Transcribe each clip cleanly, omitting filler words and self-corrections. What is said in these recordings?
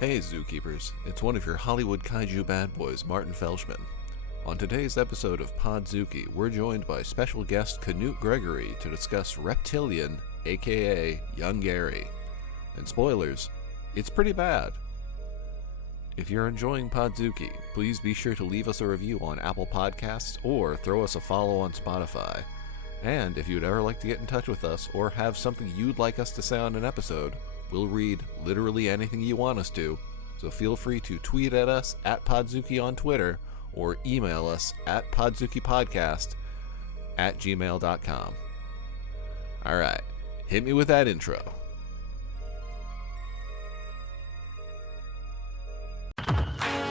Hey zookeepers, it's one of your Hollywood Kaiju Badbois, Martin Felshman. On today's episode of Podzooky, we're joined by special guest Knute Gregory to discuss Reptilian, aka Yonggary. And spoilers, it's pretty bad. If you're enjoying Podzooky, please be sure to leave us a review on Apple Podcasts or throw us a follow on Spotify. And if you'd ever like to get in touch with us or have something you'd like us to say on an episode, we'll read literally anything you want us to, so feel free to tweet at us at Podzooky on Twitter or email us at podzookipodcast@gmail.com. Alright, hit me with that intro.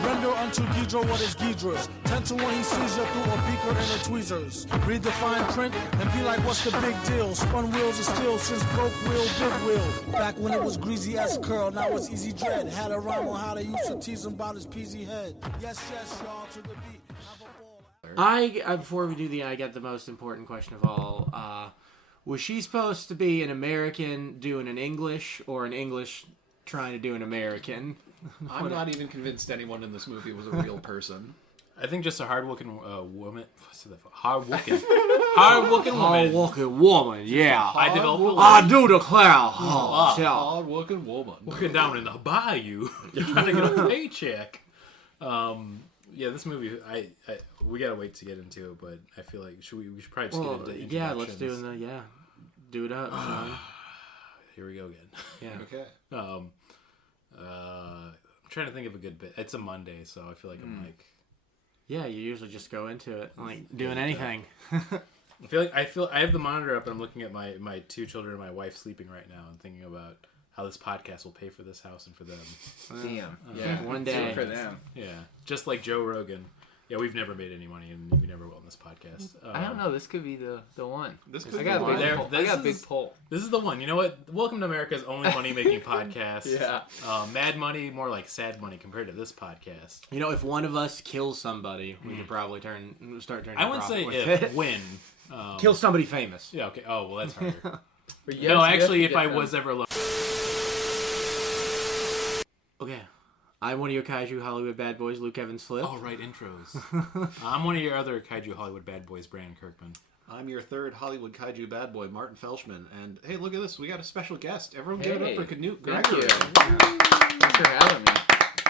Render unto Ghidra what is Ghidra's. 10 to 1 he sees you through a beaker and a tweezers. Read the fine print and be like, what's the big deal? Spun wheels of steel since broke wheel, big wheel. Back when it was greasy as curl, now it's easy dread. Had a rhyme on how they used to tease him about his peasy head. Yes, y'all, to the beat. Before we do I got the most important question of all. Was she supposed to be an American doing an English or an English trying to do an American? I'm not even convinced anyone in this movie was a real person. I think just a hard-working woman. Hard-working woman, yeah. I do declare. Hard-working woman. Working down in the bayou, trying to get a paycheck. Yeah, this movie, we gotta wait to get into it, but I feel like we should probably just get into introductions. Yeah, let's do it up. Here we go again. Yeah. Okay. I'm trying to think of a good bit. It's a Monday, so I feel like I'm like... Yeah, you usually just go into it, like doing anything. I have the monitor up and I'm looking at my two children and my wife sleeping right now and thinking about how this podcast will pay for this house and for them. Damn. Yeah, one day. For them. Yeah. Just like Joe Rogan. Yeah, we've never made any money and we never will on this podcast. I don't know. This could be the one. This could I be got one. I got a big poll. This is the one. You know what? Welcome to America's only money-making podcast. Yeah. Mad money, more like sad money compared to this podcast. You know, if one of us kills somebody, we could probably start turning. I wouldn't say when. Kill somebody famous. Yeah. Okay. Oh well, that's harder. Yes, no, actually, if I was ever alone. Okay. I'm one of your Kaiju Hollywood Badbois, Luke Evans Flip. Oh, right, intros. I'm one of your other Kaiju Hollywood Badbois, Brandon Kirkman. I'm your third Hollywood Kaiju Badboy, Martin Felshman, and hey, look at this, we got a special guest. Everyone give it up for Knute Gregory. Thanks for having me.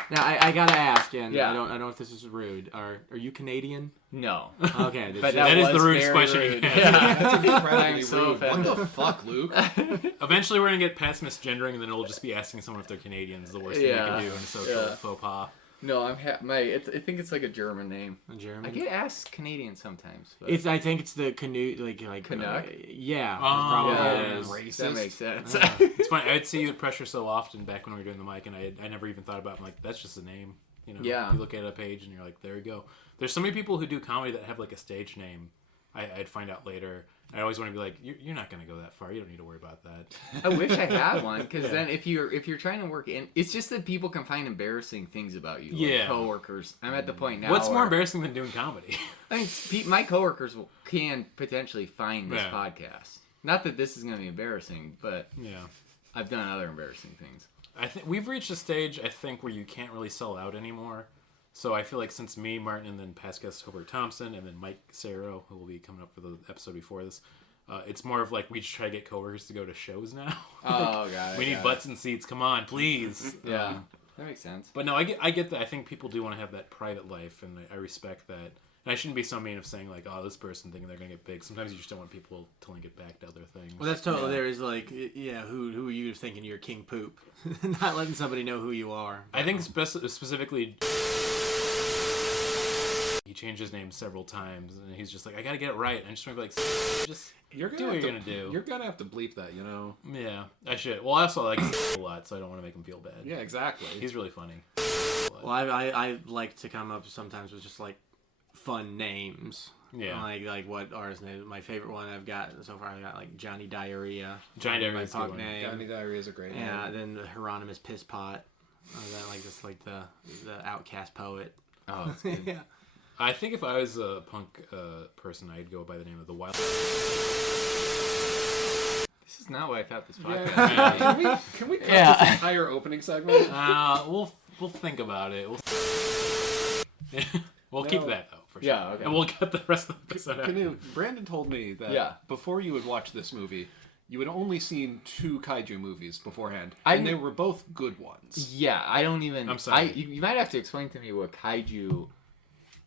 Now, I gotta ask, and Yeah. I don't know if this is rude. Are you Canadian? No. Okay. But that is the was rudest very question you rude. can Yeah. That's incredibly I'm so rude. What offended. the fuck, Luke? Eventually, we're going to get past misgendering, and then it'll just be asking someone if they're Canadians. The worst thing you Yeah. can do in a social faux pas. No, I think it's like a German name. A German? I get asked Canadian sometimes. But I think it's the Canute, like Canuck? Yeah. Oh, probably yeah, it is. Racist. that makes sense. It's funny. I'd see you at Pressure so often back when we were doing the mic, and I never even thought about it. I'm like, that's just a name. You know, Yeah. You look at a page, and you're like, there you go. There's so many people who do comedy that have like a stage name. I'd find out later. I always want to be like, you're not going to go that far. You don't need to worry about that. I wish I had one, because then if you're trying to work in, it's just that people can find embarrassing things about you. Yeah. Like coworkers. I'm at the point now. What's more where- embarrassing than doing comedy? I mean, my coworkers can potentially find this Yeah. podcast. Not that this is going to be embarrassing, but Yeah. I've done other embarrassing things. I think we've reached a stage, I think, where you can't really sell out anymore. So I feel like since me, Martin, and then past guest Hobart Thompson, and then Mike Sarro, who will be coming up for the episode before this, it's more of like we just try to get coworkers to go to shows now. Oh, got it. We need butts and seats. Come on, please. Yeah, that makes sense. But no, I get that. I think people do want to have that private life, and I respect that. And I shouldn't be so mean of saying like, oh, this person thinking they're gonna get big. Sometimes you just don't want people to link it back to other things. Well, that's totally. There is like, who are you thinking you're King Poop? Not letting somebody know who you are. I think specifically, he changed his name several times, and he's just like, I gotta get it right. And I just want to be like, just do what you're gonna do. You're gonna have to bleep that, you know? Yeah, I should. Well, I also like him a lot, so I don't want to make him feel bad. Yeah, exactly. He's really funny. Well, I like to come up sometimes with just like fun names. Yeah. Like what are his names? My favorite one I've got so far, I got like Johnny Diarrhea. Johnny Diarrhea my is a good pug one. name. Johnny Diarrhea is a great name. Yeah, then the Hieronymus Piss Pot. That like just like the outcast poet. Oh, that's good. Yeah. I think if I was a punk person, I'd go by the name of the Wild. This is That's not what I thought this podcast Yeah. was. Can we cut Yeah. this entire opening segment? We'll think about it. We'll keep No. that though for sure. Yeah, okay. And we'll cut the rest of the episode out. Knute, Brandon told me that Yeah. before you had watched this movie, you had only seen 2 kaiju movies beforehand, I and they kn- were both good ones. Yeah, I don't even. I'm sorry. You might have to explain to me what kaiju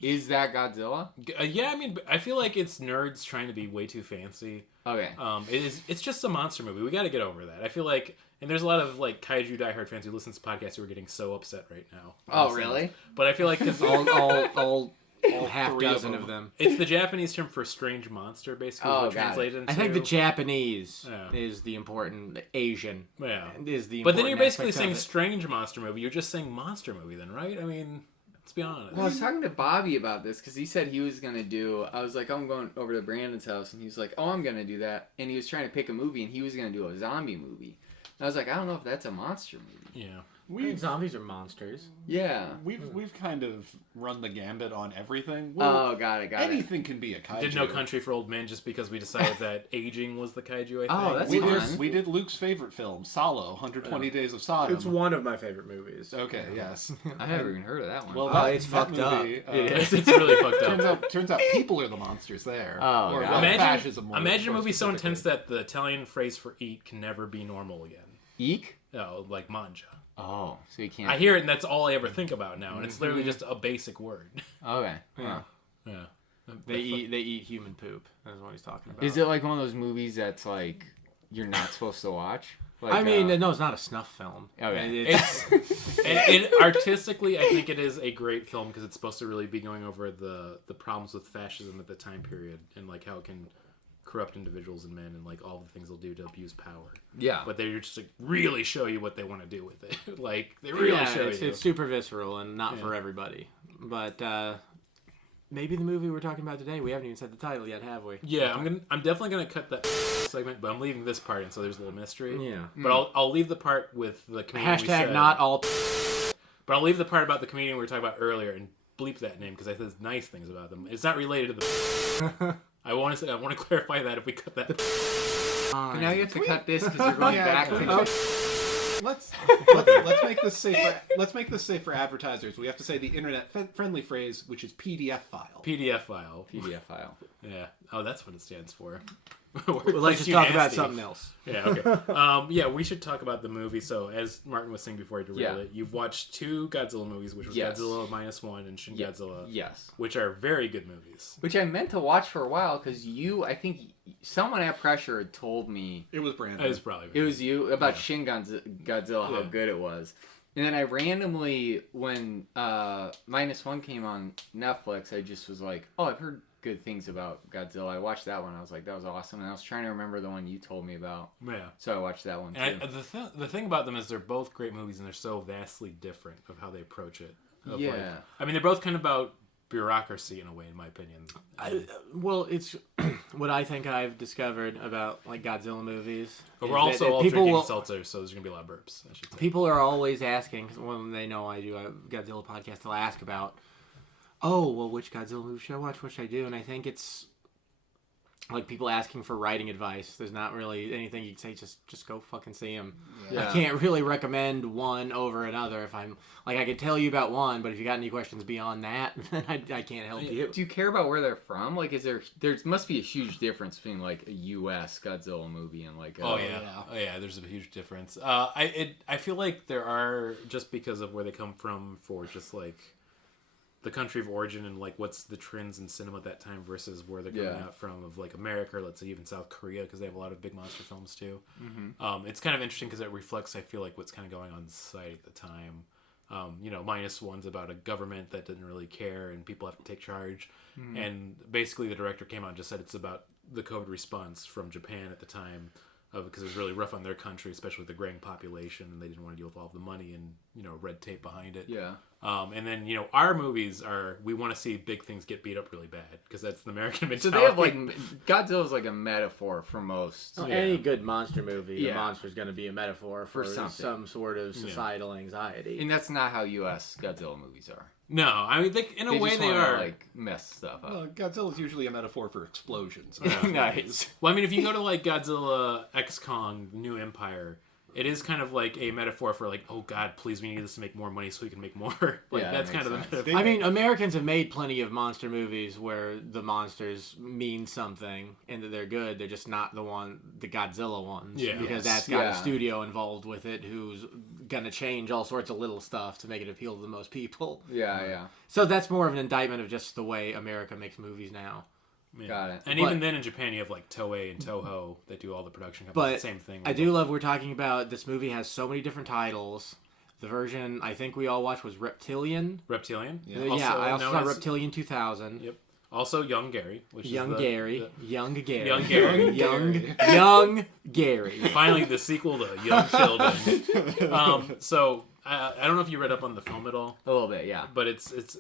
is. That Godzilla? Yeah, I mean, I feel like it's nerds trying to be way too fancy. Okay. It's just a monster movie. We got to get over that. I feel like, and there's a lot of like kaiju diehard fans who listen to podcasts who are getting so upset right now. Oh, really? But I feel like because all half three of dozen them. of them. it's the Japanese term for strange monster, basically. Oh, what got it. translated into. I think the Japanese Yeah. is the important. The Asian Yeah. is the. But then you're important basically aspect saying of it. strange monster movie. You're just saying monster movie, then, right? I mean, let's be honest. Well, I was talking to Bobby about this because he said he was gonna do. I was like, I'm going over to Brandon's house, and he was like, oh, I'm gonna do that. And he was trying to pick a movie, and he was gonna do a zombie movie. And I was like, I don't know if that's a monster movie. Yeah. I think zombies are monsters. Yeah. We've kind of run the gambit on everything. Well, Oh, got it. anything can be a kaiju. Did No Country for Old Men just because we decided that aging was the kaiju, I think. Oh, that's We fun. did, we did Luke's favorite film, Solo, 120 Days of Sodom. It's one of my favorite movies. Okay, yes. I haven't even heard of that one. Well, it's fucked up. It is. It's really fucked up. Turns out people are the monsters there. Oh, or yeah. well, Imagine, fascism more imagine a movie so specifically. intense that the Italian phrase for eat can never be normal again. Eek? Oh, like manja. Oh, so you can't. I hear it, and that's all I ever think about now, and it's literally just a basic word. Okay. Yeah. Yeah. They eat human poop. That's what he's talking about. Is it like one of those movies that's like you're not supposed to watch? Like, I mean, no, it's not a snuff film. Okay. It artistically, I think it is a great film because it's supposed to really be going over the problems with fascism at the time period and like how it can corrupt individuals and men and like all the things they'll do to abuse power. Yeah. But they just like really show you what they want to do with it. Like they really show you. It's super visceral and not for everybody. But maybe the movie we're talking about today, we haven't even said the title yet, have we? Yeah, I'm definitely gonna cut that segment, but I'm leaving this part in so there's a little mystery. Yeah. But I'll leave the part with the comedian. we Hashtag said- not all. But I'll leave the part about the comedian we were talking about earlier and bleep that name because I said nice things about them. It's not related to the. I want to clarify that if we cut that. But now you have to cut this because you're going back to. Let's make this safe for advertisers. We have to say the internet friendly phrase, which is PDF file. PDF file. PDF file. Yeah. Oh, that's what it stands for. Let's just talk about something else. Yeah, okay. Yeah, we should talk about the movie. So, as Martin was saying before I derailed it, you've watched 2 Godzilla movies, which was Yes. Godzilla -1 and Shin Godzilla, Yes. which are very good movies. Which I meant to watch for a while because I think someone at Pressure had told me, It was Brandon. It was probably it was you, about Shin Godzilla, how Yeah. good it was. And then I randomly, when -1 came on Netflix, I just was like, oh, I've heard good things about Godzilla. I watched that one. I was like, that was awesome. And I was trying to remember the one you told me about. Yeah. So I watched that one too. And the thing about them is they're both great movies and they're so vastly different of how they approach it. Of, Yeah. like- I mean, they're both kind of about bureaucracy in a way, in my opinion. Well, it's what I think I've discovered about like Godzilla movies. But is we're that also all people drinking will- seltzer, so there's going to be a lot of burps, I should say. People are always asking 'cause when they know I do a Godzilla podcast. They'll ask about, oh, well, which Godzilla movie should I watch? What should I do? And I think it's like people asking for writing advice. There's not really anything you can say. Just go fucking see them. Yeah. I can't really recommend one over another. If I'm like, I could tell you about one, but if you got any questions beyond that, then I can't help you. Do you care about where they're from? Like, there must be a huge difference between like a U.S. Godzilla movie and like Oh yeah, there's a huge difference. I feel like there are, just because of where they come from, for just like the country of origin and like what's the trends in cinema at that time versus where they're coming out from, of like America, or let's say even South Korea, because they have a lot of big monster films too. Mm-hmm. It's kind of interesting because it reflects, I feel like, what's kind of going on in society at the time. -1's about a government that didn't really care and people have to take charge. Mm-hmm. And basically the director came out and just said it's about the COVID response from Japan at the time, because it was really rough on their country, especially with the graying population, and they didn't want to deal with all the money and red tape behind it. Yeah. And then our movies are, we want to see big things get beat up really bad because that's the American So mentality. they have like Godzilla's like a metaphor for most. Any good monster movie, the Yeah. monster's going to be a metaphor for something. some sort of societal anxiety. And that's not how U.S. Godzilla movies are. No, I mean, in a way just they wanna, are. like mess stuff up. Well, Godzilla's usually a metaphor for explosions. Nice. Well, I mean, if you go to like Godzilla X Kong, The New Empire, it is kind of like a metaphor for like, oh God, please, we need this to make more money so we can make more. Like Yeah, that's that kind of the makes sense. metaphor. I mean, Americans have made plenty of monster movies where the monsters mean something and that they're good. They're just not the Godzilla ones. Yeah. Because Yes. that's got Yeah. a studio involved with it who's gonna change all sorts of little stuff to make it appeal to the most people. Yeah. So that's more of an indictment of just the way America makes movies now. Yeah. Got it. And But- even then in Japan, you have like Toei and Toho that do all the production But companies. Same thing. I do love we're talking about this movie has so many different titles. The version I think we all watched was Reptilian. Reptilian. I also known saw as- Reptilian 2000. Yep. Also Yonggary, which Young is Gary. Young Gary. Yonggary. Young Gary. Finally, the sequel to Young Sheldon. So I don't know if you read up on the film at all, A little bit, yeah. but it's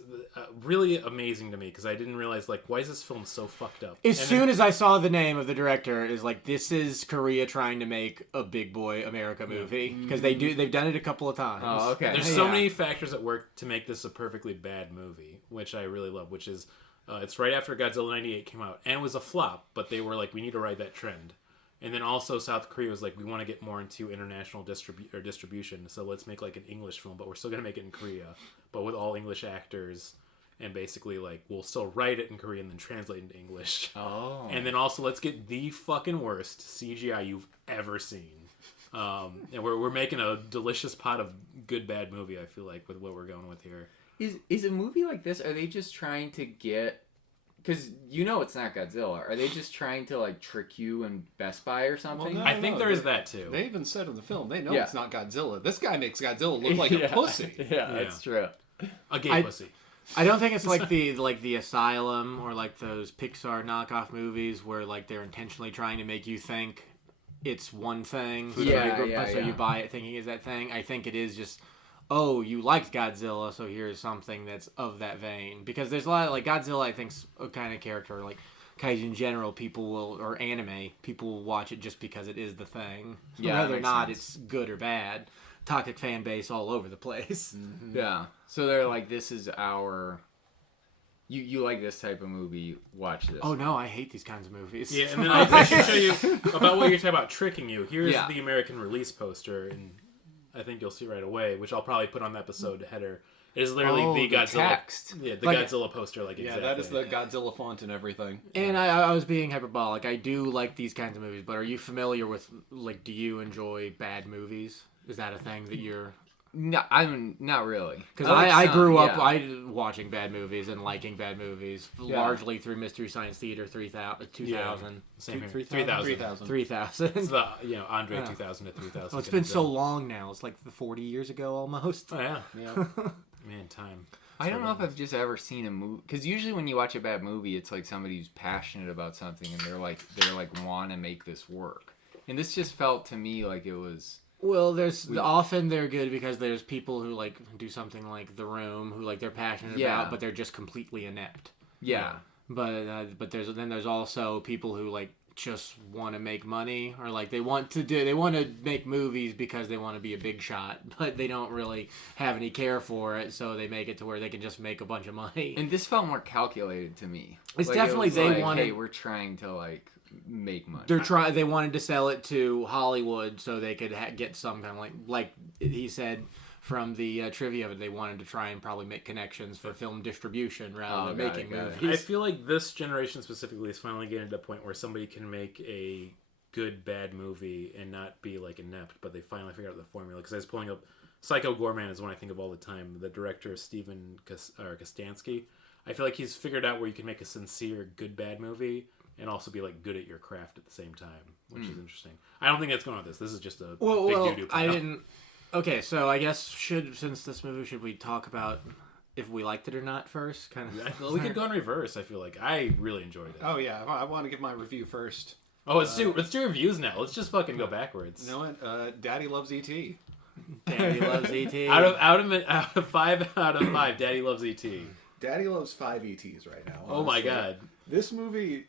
really amazing to me because I didn't realize like why is this film so fucked up? As soon as I saw the name of the director, is like this is Korea trying to make a big boy America movie because they've done it a couple of times. Oh, okay. There's so Yeah. many factors at work to make this a perfectly bad movie, which I really love. Which is, it's right after Godzilla '98 came out, and it was a flop. But they were like, we need to ride that trend. And then also South Korea was like, we want to get more into international distribution, so let's make like an English film, but we're still gonna make it in Korea, but with all English actors, and basically like we'll still write it in Korean and then translate into English. Oh. And then also let's get the fucking worst CGI you've ever seen. And we're making a delicious pot of good bad movie. I feel like with what we're going with here. Is a movie like this, are they just trying to get... Because you know it's not Godzilla. Are they just trying to like trick you in Best Buy or something? Well, I think there is that too. They even said in the film, they know Yeah. it's not Godzilla. This guy makes Godzilla look like a pussy. Yeah, that's true. A gay I- pussy. I don't think it's like the Asylum or like those Pixar knockoff movies where like they're intentionally trying to make you think it's one thing, so, Yeah, you buy it thinking it's that thing. I think it is just, oh, you liked Godzilla, so here's something that's of that vein. Because there's a lot of, like, Godzilla, I think's a kind of character, like, kaiju in general, people will, or anime, people will watch it just because it is the thing. Yeah, that Whether or makes not sense. it's good or bad. Toxic fan base all over the place. Yeah. So they're like, this is our... You like this type of movie, watch this. Oh, no, I hate these kinds of movies. Yeah, and then I should show you about what you're talking about tricking you. Here's Yeah. the American release poster, and I think you'll see right away, which I'll probably put on the episode header. It is literally Oh, the the Godzilla text. Yeah, the Like- Godzilla poster, like Yeah, exactly. that is the Godzilla font and everything. And I was being hyperbolic. I do like these kinds of movies, but are you familiar with, like, do you enjoy bad movies? Is that a thing that you're... No, I'm not really. Because like I some, grew up yeah. watching bad movies and liking bad movies, Yeah. largely through Mystery Science Theater 2000. Same here. 3,000. 3,000. 3000. It's the Andre 2000 to 3000. Oh, it's been so long now. It's like 40 years ago almost. Oh yeah, Yeah. man, time. I don't know if I've just ever seen a movie, because usually when you watch a bad movie, it's like somebody who's passionate about something and they're like want to make this work. And this just felt to me like it was... Well, often they're good because there's people who like do something like The Room, who like they're passionate Yeah. about, but they're just completely inept. Yeah. But there's also people who like just want to make money, or like they want to make movies because they want to be a big shot, but they don't really have any care for it, so they make it to where they can just make a bunch of money. And this felt more calculated to me. It's Like, definitely it was they like, wanted- hey, we're trying to like make money. They wanted to sell it to Hollywood so they could get some kind of like he said from the trivia of it, they wanted to try and probably make connections for film distribution rather than got making it, got it. I movies. feel like this generation specifically is finally getting to the point where somebody can make a good bad movie and not be like inept, but they finally figured out the formula. Because I was pulling up Psycho Goreman is one I think of all the time. The director Steven Kostanski. I feel like he's figured out where you can make a sincere good bad movie and also be like good at your craft at the same time, which is interesting. I don't think that's going on with this. This is just a big doo-doo I pile. didn't. Okay, so I guess since this movie, should we talk about if we liked it or not first? Kind of. Well, we could go in reverse. I feel like I really enjoyed it. Oh, yeah. I want to give my review first. Oh, let's do reviews now. Let's just fucking go backwards. You know what? Daddy loves E.T. Daddy loves ET. Out of 5 out of 5, Daddy loves E.T. Daddy loves 5 E.T.s right now. Oh my honestly. god. This movie...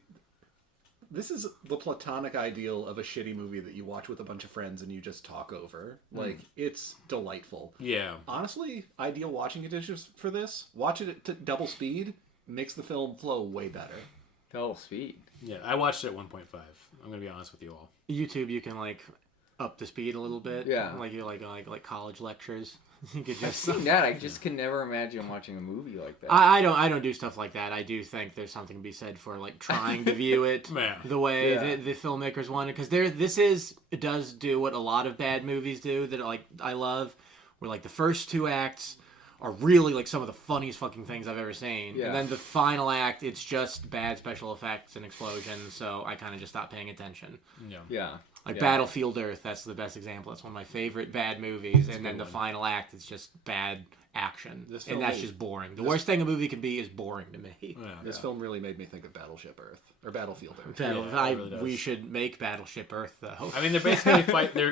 this is the platonic ideal of a shitty movie that you watch with a bunch of friends and you just talk over. Like, it's delightful. Yeah. Honestly, ideal watching conditions for this, watch it at double speed, makes the film flow way better. Double speed. Yeah, I watched it at 1.5. I'm going to be honest with you all. YouTube, you can like up the speed a little bit. Yeah. Like you like college lectures. You could I've just. seen that. I just can never imagine watching a movie like that. I don't do stuff like that. I do think there's something to be said for like trying to view it Yeah. the way Yeah. the filmmakers want it, because it does do what a lot of bad movies do that like I love, where like the first two acts are really like some of the funniest fucking things I've ever seen, Yeah. and then the final act it's just bad special effects and explosions. So I kind of just stopped paying attention. Yeah. Yeah. Like Yeah. Battlefield Earth, that's the best example. That's one of my favorite bad movies, and then the final act is just bad action, This film and that's made- just boring. The worst thing a movie can be is boring to me. Yeah. This film really made me think of Battleship Earth. Or Battlefield Earth. Battle- Yeah, it really does. we should make Battleship Earth though. I mean, they're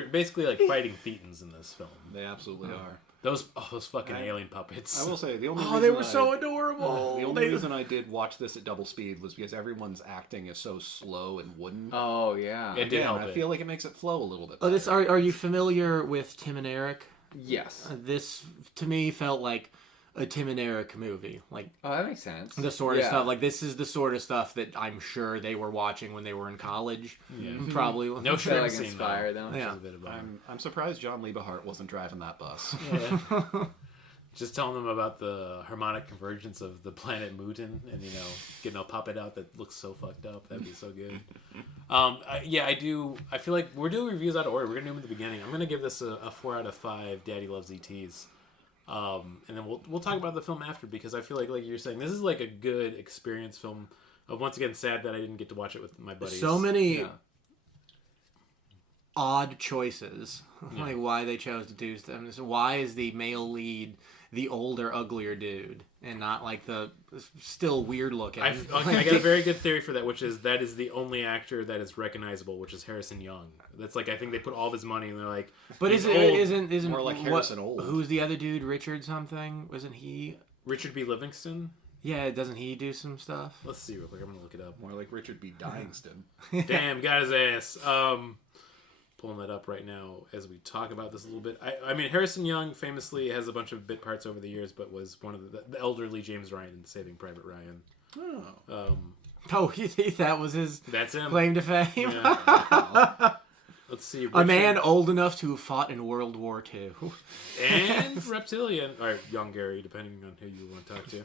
basically like fighting Thetans in this film. They absolutely are. Those fucking alien puppets. I will say, the only Oh, reason they were so I- adorable. The only reason I did watch this at double speed was because everyone's acting is so slow and wooden. Oh, yeah. It did Again, help I it. feel like it makes it flow a little bit Oh, better. are you familiar with Tim and Eric? Yes. This to me felt like a Tim and Eric movie, like Oh, that makes sense. the sort of Yeah. stuff. Like this is the sort of stuff that I'm sure they were watching when they were in college. Yeah. Probably. No That, shrimp like, scene, inspire though, them. which Yeah. is a bit of a bummer. I'm surprised John Liebehart wasn't driving that bus. Just telling them about the harmonic convergence of the planet Mutin and, getting a puppet out that looks so fucked up. That'd be so good. I do. I feel like we're doing reviews out of order. We're going to do them at the beginning. I'm going to give this a 4 out of 5 Daddy Loves ETs. And then we'll talk about the film after, because I feel like you're saying, this is like a good experience film. Once again, sad that I didn't get to watch it with my buddies. So many Yeah. odd choices. Like why they chose to do them. So why is the male lead the older, uglier dude, and not like the still weird looking? I got a very good theory for that, which is that is the only actor that is recognizable, which is Harrison Young. That's like, I think they put all of his money and they're like, But he's isn't More like Harrison Old. Who's the other dude? Richard something? Wasn't he? Richard B. Livingston. Yeah, doesn't he do some stuff? Let's see real quick. I'm gonna look it up. More like Richard B. Dyingston. Damn, got his ass. Pulling that up right now as we talk about this a little bit. I mean, Harrison Young famously has a bunch of bit parts over the years, but was one of the elderly James Ryan in Saving Private Ryan. Oh. Oh, that was his That's him. claim to fame. Yeah. Let's see. A man old enough to have fought in World War II. and Reptilian, or Yonggary, depending on who you want to talk to.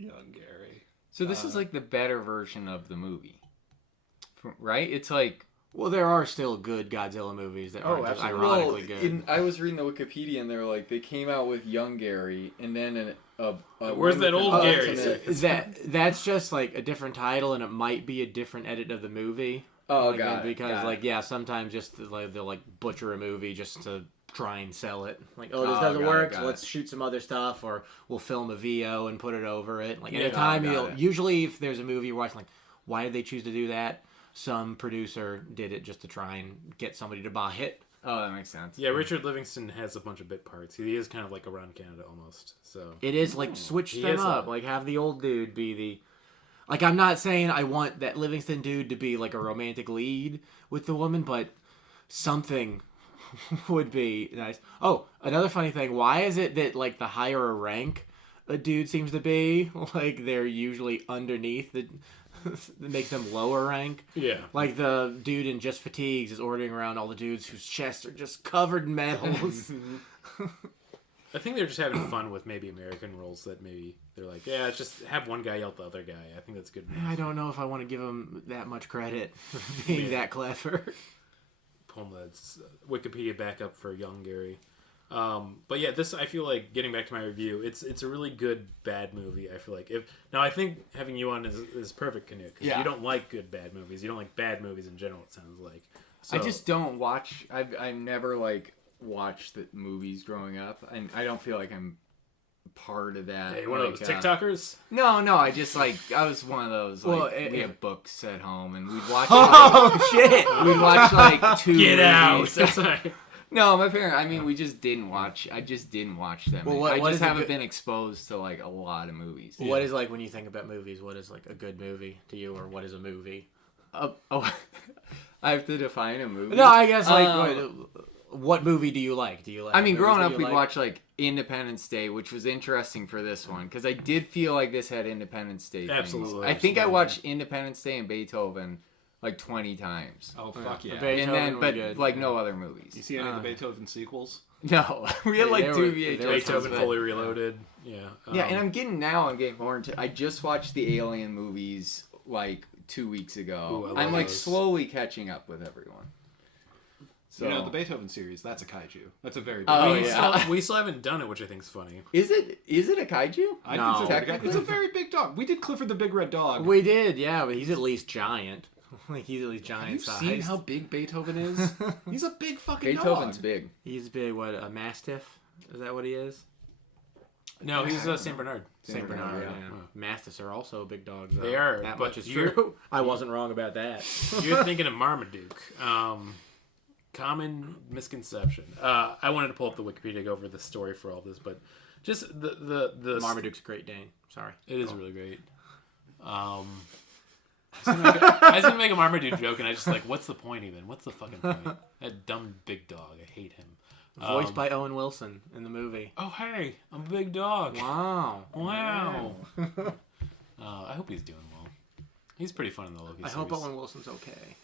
Yonggary. So this is like the better version of the movie. Right? It's like... Well, there are still good Godzilla movies that aren't just ironically good. I was reading the Wikipedia and they were like, they came out with Yonggary and then Where's that old Gary? That's just like a different title, and it might be a different edit of the movie. Oh, like, got it. because got like it. yeah, sometimes just like they'll like butcher a movie just to try and sell it. Like, this Oh, doesn't got it, work. got Let's shoot some other stuff, or we'll film a VO and put it over it. Like Yeah, anytime got it. usually if there's a movie you're watching, like why did they choose to do that? Some producer did it just to try and get somebody to buy it. Oh, that makes sense. Yeah, Richard Livingston has a bunch of bit parts. He is kind of like around Canada almost. So It is like switch He them is up. a- Like have the old dude be the. Like I'm not saying I want that Livingston dude to be like a romantic lead with the woman, but something would be nice. Oh, another funny thing. Why is it that like the higher a rank a dude seems to be, like they're usually underneath the that makes them lower rank? yeah, Like the dude in Just Fatigues is ordering around all the dudes whose chests are just covered in medals. I think they're just having fun with maybe American roles that maybe they're like, yeah, just have one guy yell at the other guy. I think that's good. I don't know if I want to give him that much credit for being that clever. Pull the Wikipedia back up for Yonggary. But yeah, this I feel like getting back to my review, it's a really good bad movie. I feel like I think having you on is perfect, Knute, because Yeah. you don't like good bad movies. You don't like bad movies in general. It sounds like. So, I just don't watch... I've never, like, watched the movies growing up. And I don't feel like I'm part of that. Hey, one of those like, TikTokers. No, I just, like... I was one of those, like... Well, we have books at home, and we'd watch... Oh shit! we'd watch, like, two Get out! movies. That's right. No, my parents. I mean, we just didn't watch. I just didn't watch them. Well, I what just is a haven't good- been exposed to like a lot of movies. What is like when you think about movies? What is like a good movie to you, or what is a movie? Oh, I have to define a movie. No, I guess like what movie do you like? Do you like? I mean, movies growing that up, you we'd like? watch like Independence Day, which was interesting for this one because I did feel like this had Independence Day things. Absolutely, I think I absolutely. watched Independence Day and Beethoven like 20 times. Oh fuck yeah! The Beethoven And then, was but good. like no other movies. You see any of the Beethoven sequels? No, we had like They two were- VHS. they were Beethoven but- fully reloaded. Yeah. Yeah, and I'm getting more into. I just watched the Alien movies like 2 weeks ago. Ooh, I love I'm like those. slowly catching up with everyone. So You know, the Beethoven series, that's a kaiju. That's a very big Oh, we, yeah. we still haven't done it, which I think is funny. is it a kaiju? I No. consider it a kaiju. Technically? It's a very big dog. We did Clifford the Big Red Dog. We did, yeah, but he's at least giant. Like he's at least giant Have you size. seen how big Beethoven is? He's a big fucking Beethoven's dog. big. He's big. What, a mastiff? Is that what he is? No, he's Saint Bernard. Saint Bernard. yeah. Yeah. Mastiffs are also big dogs. Though. They are, That but much is you're- true. I wasn't wrong about that. You're thinking of Marmaduke. Common misconception. I wanted to pull up the Wikipedia to go over the story for all this, but just the Marmaduke's a Great Dane. Sorry. It is really great. I was gonna make a Marmaduke joke, and I just like, what's the point even? What's the fucking point? That dumb big dog. I hate him. Voiced by Owen Wilson in the movie. Oh hey, I'm a big dog. Wow. Wow. I hope he's doing well. He's pretty fun in the Loki I series. hope Owen Wilson's okay.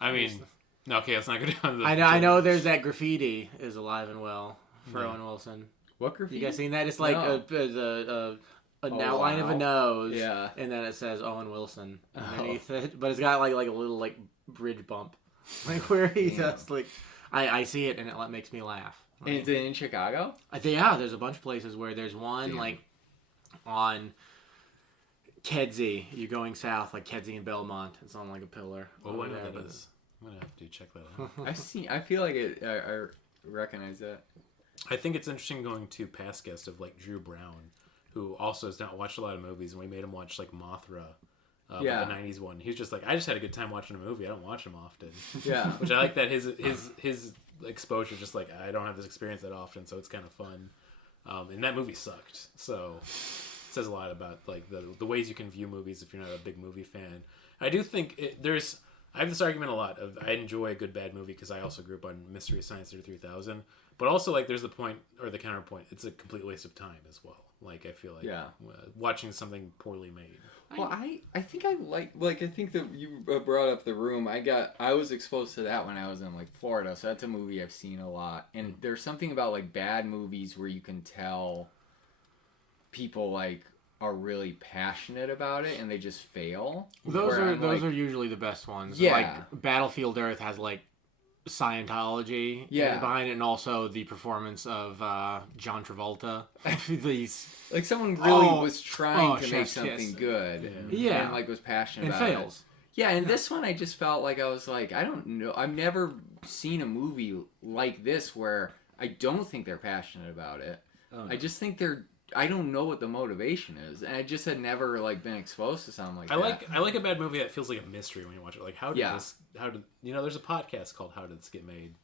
I mean, no, okay, let's not go down the. I know there's that graffiti is alive and well for Owen Wilson. What graffiti? You guys seen that? It's like No. an Oh, outline of a wow. nose. Yeah. And then it says Owen Wilson underneath it. But it's got like a little like bridge bump. Like where he just like I see it and it makes me laugh. And it's in Chicago? I think there's a bunch of places where there's one like on Kedzie. You're going south, like Kedzie and Belmont. It's on like a pillar. Oh, over I know there, that but is. I'm gonna have to check that out. I feel like it. I recognize that. I think it's interesting going to past guest of like Drew Brown, who also has not watched a lot of movies, and we made him watch like Mothra, Yeah. the '90s one. He was just like, I just had a good time watching a movie. I don't watch them often. Yeah. Which I like that his exposure, just like I don't have this experience that often, so it's kind of fun. And that movie sucked, so it says a lot about like the ways you can view movies if you're not a big movie fan. I do think I have this argument a lot of I enjoy a good bad movie because I also grew up on Mystery Science Theater 3000, but also like there's the point or the counterpoint. It's a complete waste of time as well. Like I feel like watching something poorly made. Well, I think I like I think that you brought up The Room. I was exposed to that when I was in like Florida, so that's a movie I've seen a lot. And there's something about like bad movies where you can tell people like are really passionate about it and they just fail. those Where I'm are usually the best ones. Yeah. Like Battlefield Earth has like Scientology behind it, and also the performance of John Travolta. These like someone really was trying to make chef's something kiss. good. Yeah. And like was passionate and about it. fails. Yeah, and this one I just felt like I was like, I don't know. I've never seen a movie like this where I don't think they're passionate about it. Oh, no. I just think I don't know what the motivation is, and I just had never like been exposed to something like I that. like a bad movie that feels like a mystery when you watch it. Like how did there's a podcast called How Did This Get Made?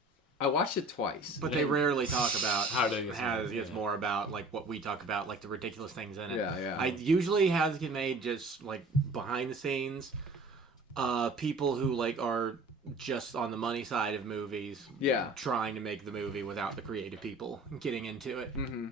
I watched it twice. But they rarely talk about How did it get How made, It's yeah. more about like what we talk about, like the ridiculous things in it. Yeah. I usually How It Get Made just like behind the scenes, people who like are just on the money side of movies, trying to make the movie without the creative people getting into it. Mm-hmm.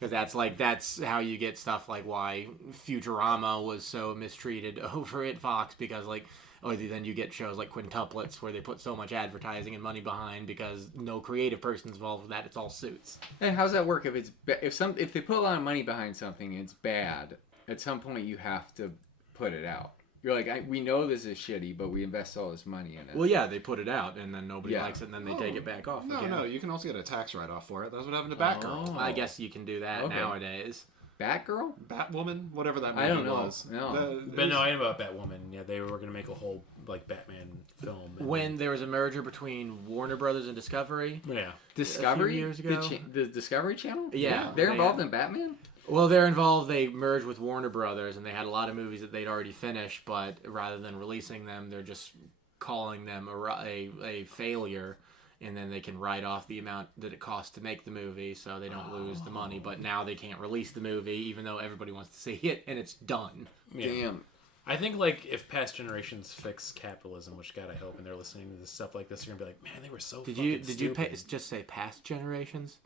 Because that's how you get stuff like why Futurama was so mistreated over at Fox, because like then you get shows like Quintuplets where they put so much advertising and money behind because no creative person's involved with that. It's all suits. And how's that work? If they put a lot of money behind something, and it's bad. At some point, you have to put it out. You're like, we know this is shitty, but we invest all this money in it. Well, yeah, they put it out and then nobody Yeah. likes it, and then they take it back off. No, again. no, you can also get a tax write-off for it. That's what happened to Batgirl. I guess you can do that Okay. nowadays. Batgirl? Batwoman, whatever that movie I don't know. was. No. But no, I know about Batwoman. Yeah, they were going to make a whole like Batman film. And When there was a merger between Warner Brothers and Discovery. yeah, Discovery? years ago. The Discovery Channel? Yeah. They're they involved had- in Batman? Well, they're involved. They merged with Warner Brothers, and they had a lot of movies that they'd already finished. But rather than releasing them, they're just calling them a failure and then they can write off the amount that it costs to make the movie, so they don't lose the money. But now they can't release the movie, even though everybody wants to see it, and it's done. Yeah. Damn. I think, like, if past generations fix capitalism, which God I hope, and they're listening to this stuff like this, you're gonna be like, man, they were so. Did fucking you stupid. just say past generations?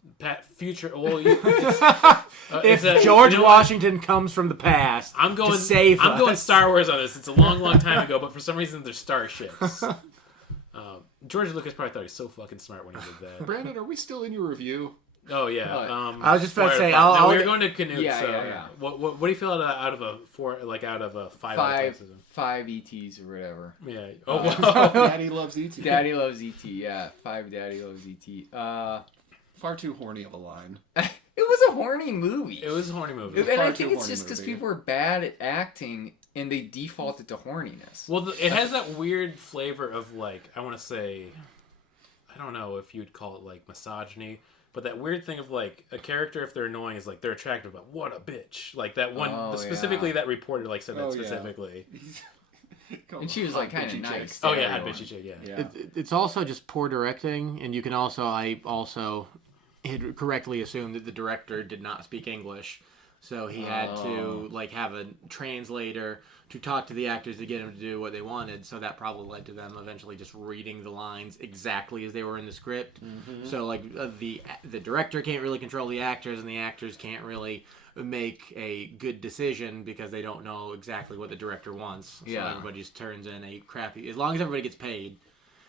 Future? Well, you, If George Washington comes from the past, I'm going. to save I'm us. going Star Wars on this. It's a long, long time ago, but for some reason they're starships. George Lucas probably thought he was so fucking smart when he did that. Brandon, are we still in your review? Oh yeah. I was just about to say, no, we were going to Knute. Yeah, so, yeah. What do you feel out of a 4? Like out of a 5? Five ETs or whatever. Yeah. Oh wow. Daddy loves E.T. Daddy loves ET. Yeah, 5 Daddy loves ET. Far too horny of a line. It was a horny movie. It was a horny movie. And I far think too it's horny just because movie. people are bad at acting and they defaulted to horniness. Well, it has that weird flavor of, like, I want to say, I don't know if you'd call it like misogyny, but that weird thing of, like, a character, if they're annoying, is like they're attractive, but what a bitch. Like that one, specifically that reporter, like, said that specifically. And she was like kind of nice. Oh yeah, hot bitchy chick. Yeah. It's also just poor directing, and you can also I had correctly assumed that the director did not speak English, so he had to like have a translator to talk to the actors to get them to do what they wanted. So that probably led to them eventually just reading the lines exactly as they were in the script. So like the director can't really control the actors, and the actors can't really make a good decision because they don't know exactly what the director wants. So everybody just turns in a crappy, as long as everybody gets paid.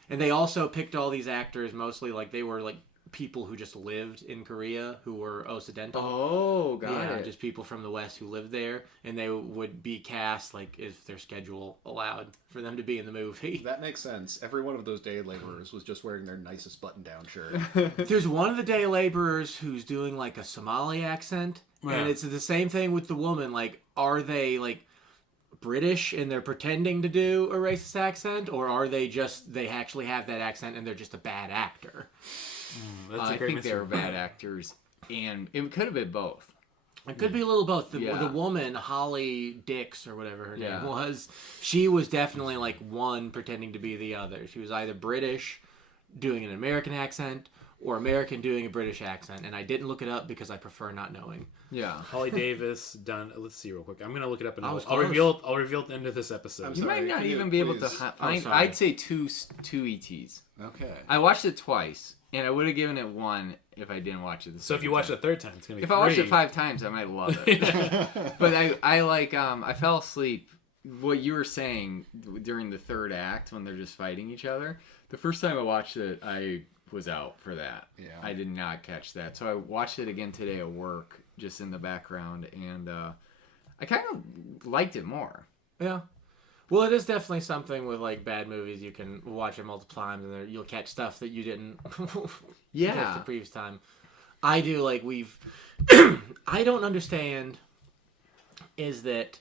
And they also picked all these actors mostly like they were like people who just lived in Korea who were Occidental. Oh, got it. Just people from the West who lived there, and they would be cast like if their schedule allowed for them to be in the movie. That makes sense. Every one of those day laborers was just wearing their nicest button-down shirt. There's one of the day laborers who's doing like a Somali accent, and it's the same thing with the woman. Like, are they like British and they're pretending to do a racist accent, or are they just they actually have that accent and they're just a bad actor? That's a I great think they were bad actors, and it could have been both. It could be a little both. The woman, Holly Dix or whatever her name was, she was definitely like one pretending to be the other. She was either British doing an American accent or American doing a British accent, and I didn't look it up because I prefer not knowing. Yeah. Holly Davis done. Let's see real quick. I'm gonna look it up and I'll close. reveal at the end of this episode. You might not even be able to find. sorry. I'd say two ETs. Okay. I watched it twice, and I would have given it 1 if I didn't watch it. So if you watch it a third time, it's gonna be. If I watched it 5 times, I might love it. But I like I fell asleep. What you were saying during the third act when they're just fighting each other. The first time I watched it, I was out for that. Yeah. I did not catch that. So I watched it again today at work, just in the background, and I kind of liked it more. Yeah. Well, it is definitely something with like bad movies. You can watch it multiple times, and you'll catch stuff that you didn't catch the previous time. I do like I don't understand is that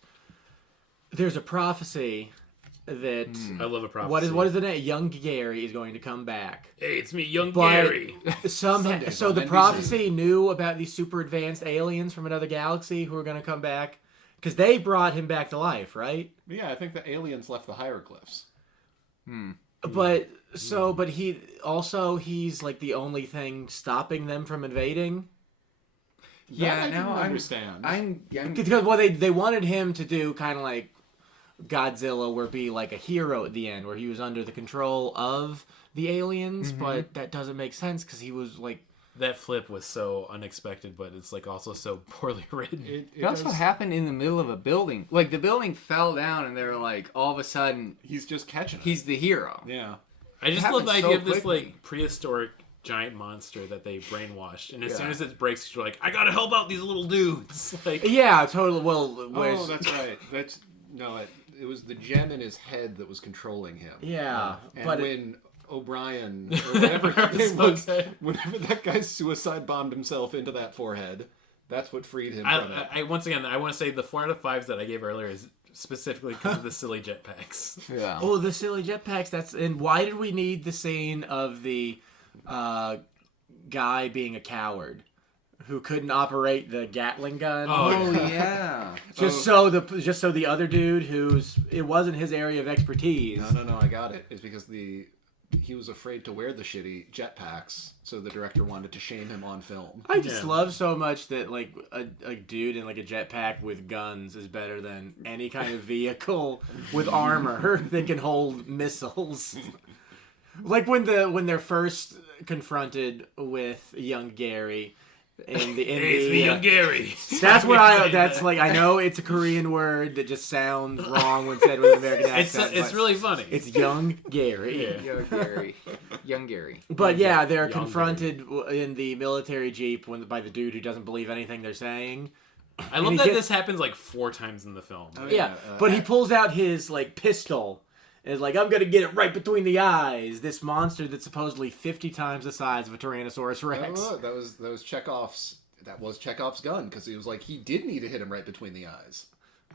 there's a prophecy that I love a prophecy. what is the name? Yonggary is going to come back. Hey, it's me, Yonggary. So the NBC. prophecy knew about these super advanced aliens from another galaxy who are going to come back because they brought him back to life, right? Yeah, I think the aliens left the hieroglyphs. But he's like the only thing stopping them from invading. Yeah, I now didn't I'm understand. I'm Because they wanted him to do kind of like Godzilla, where be like a hero at the end, where he was under the control of the aliens, but that doesn't make sense because he was like. That flip was so unexpected, but it's like also so poorly written. It also happened in the middle of a building. Like the building fell down, and they were like, all of a sudden, He's just catching it. he's the hero. Yeah. I just It love the happened idea so of this quickly. like prehistoric giant monster that they brainwashed, and as soon as it breaks, you're like, I gotta help out these little dudes. Like, Yeah, totally. Well, Oh, that's right. It was the gem in his head that was controlling him. yeah, And but when O'Brien, or whatever his name was, Okay. whenever that guy suicide bombed himself into that forehead, that's what freed him from it. I once again, I want to say the 4 out of 5s that I gave earlier is specifically because of the silly jetpacks. Yeah. oh, the silly jetpacks. And why did we need the scene of the guy being a coward who couldn't operate the Gatling gun? Oh yeah. Just so the other dude it wasn't his area of expertise. No, I got it. It's because the he was afraid to wear the shitty jetpacks, so the director wanted to shame him on film. I just love so much that like a dude in like a jetpack with guns is better than any kind of vehicle with armor that can hold missiles. Like when they're first confronted with Yonggary in the It's me, Yonggary. That's what that's like. I know it's a Korean word that just sounds wrong when said with an American accent. It's really funny. It's Yonggary. Yonggary. Yonggary. But yeah, they're Yonggary. confronted in the military jeep by the dude who doesn't believe anything they're saying. I love that this happens like 4 times in the film. Oh, Yeah, but he pulls out his like pistol and is like, "I'm gonna get it right between the eyes." This monster that's supposedly 50 times the size of a Tyrannosaurus Rex. Oh, that was Chekhov's. That was Chekhov's gun, because he was like, he did need to hit him right between the eyes.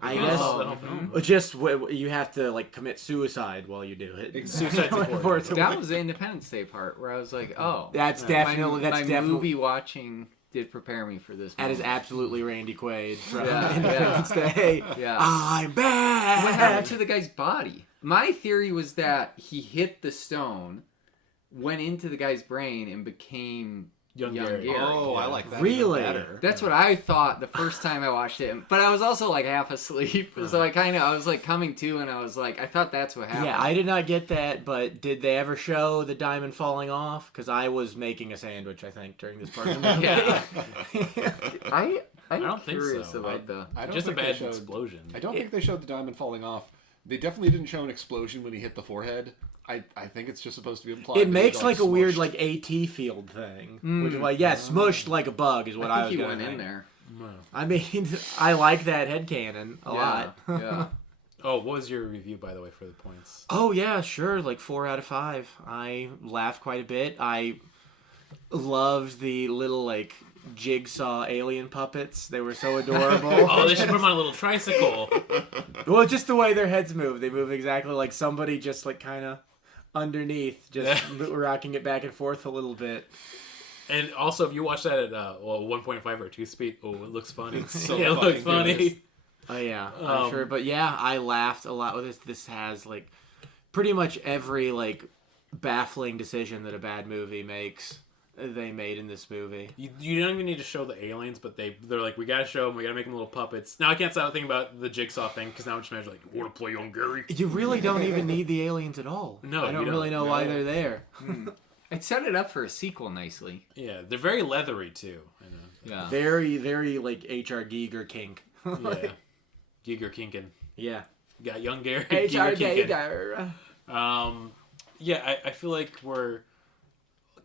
I guess Oh, just you have to like commit suicide while you do it. Exactly. For it to That work. was the Independence Day part where I was like, oh. That's definitely my movie watching did prepare me for this That is moment. absolutely Randy Quaid from Yeah, Independence Day. Yeah. I'm back. What happened to the guy's body? My theory was that he hit the stone, went into the guy's brain, and became Yonggary. Yonggary. Oh, I like that. Really? Even better. That's what I thought the first time I watched it, but I was also like half asleep, so I was like coming to, and I was like, I thought that's what happened. Yeah, I did not get that, but did they ever show the diamond falling off? Because I was making a sandwich, I think, during this part of the movie. I'm don't think curious so. about the. I don't Just a think they bad showed- explosion. I don't think they showed the diamond falling off. They definitely didn't show an explosion when he hit the forehead. I think it's just supposed to be implied. It that makes he like got a weird smushed. like AT field thing, which is like smushed like a bug is what I, I was think he gonna went in think. there. I mean, I like that headcanon a lot. Yeah. Oh, what was your review, by the way, for the points? Oh yeah, sure, like 4 out of 5. I laughed quite a bit. I loved the little like jigsaw alien puppets. They were so adorable. Oh, they should put him on a little tricycle. Well, just the way their heads move. They move exactly like somebody just like kind of underneath, just rocking it back and forth a little bit. And also, if you watch that at 1.5 or 2 speed, oh, it looks funny. so it looks fucking funny. good. Oh yeah, I'm sure. But yeah, I laughed a lot with this. This has like pretty much every like baffling decision that a bad movie makes. They made in this movie. You don't even need to show the aliens, but they're like, we gotta show them, we gotta make them little puppets. Now I can't stop thinking about the jigsaw thing because now I'm just imagining like, you wanna play Yonggary? You really don't even need the aliens at all. No, I don't you really don't. know why they're there. It set it up for a sequel nicely. Yeah, they're very leathery too. I know. Yeah. Very, very like H.R. Giger kink. Yeah, Giger Kinkin. Yeah. You got Yonggary. H.R. Giger Giger. Kinkin. Yeah, I feel like we're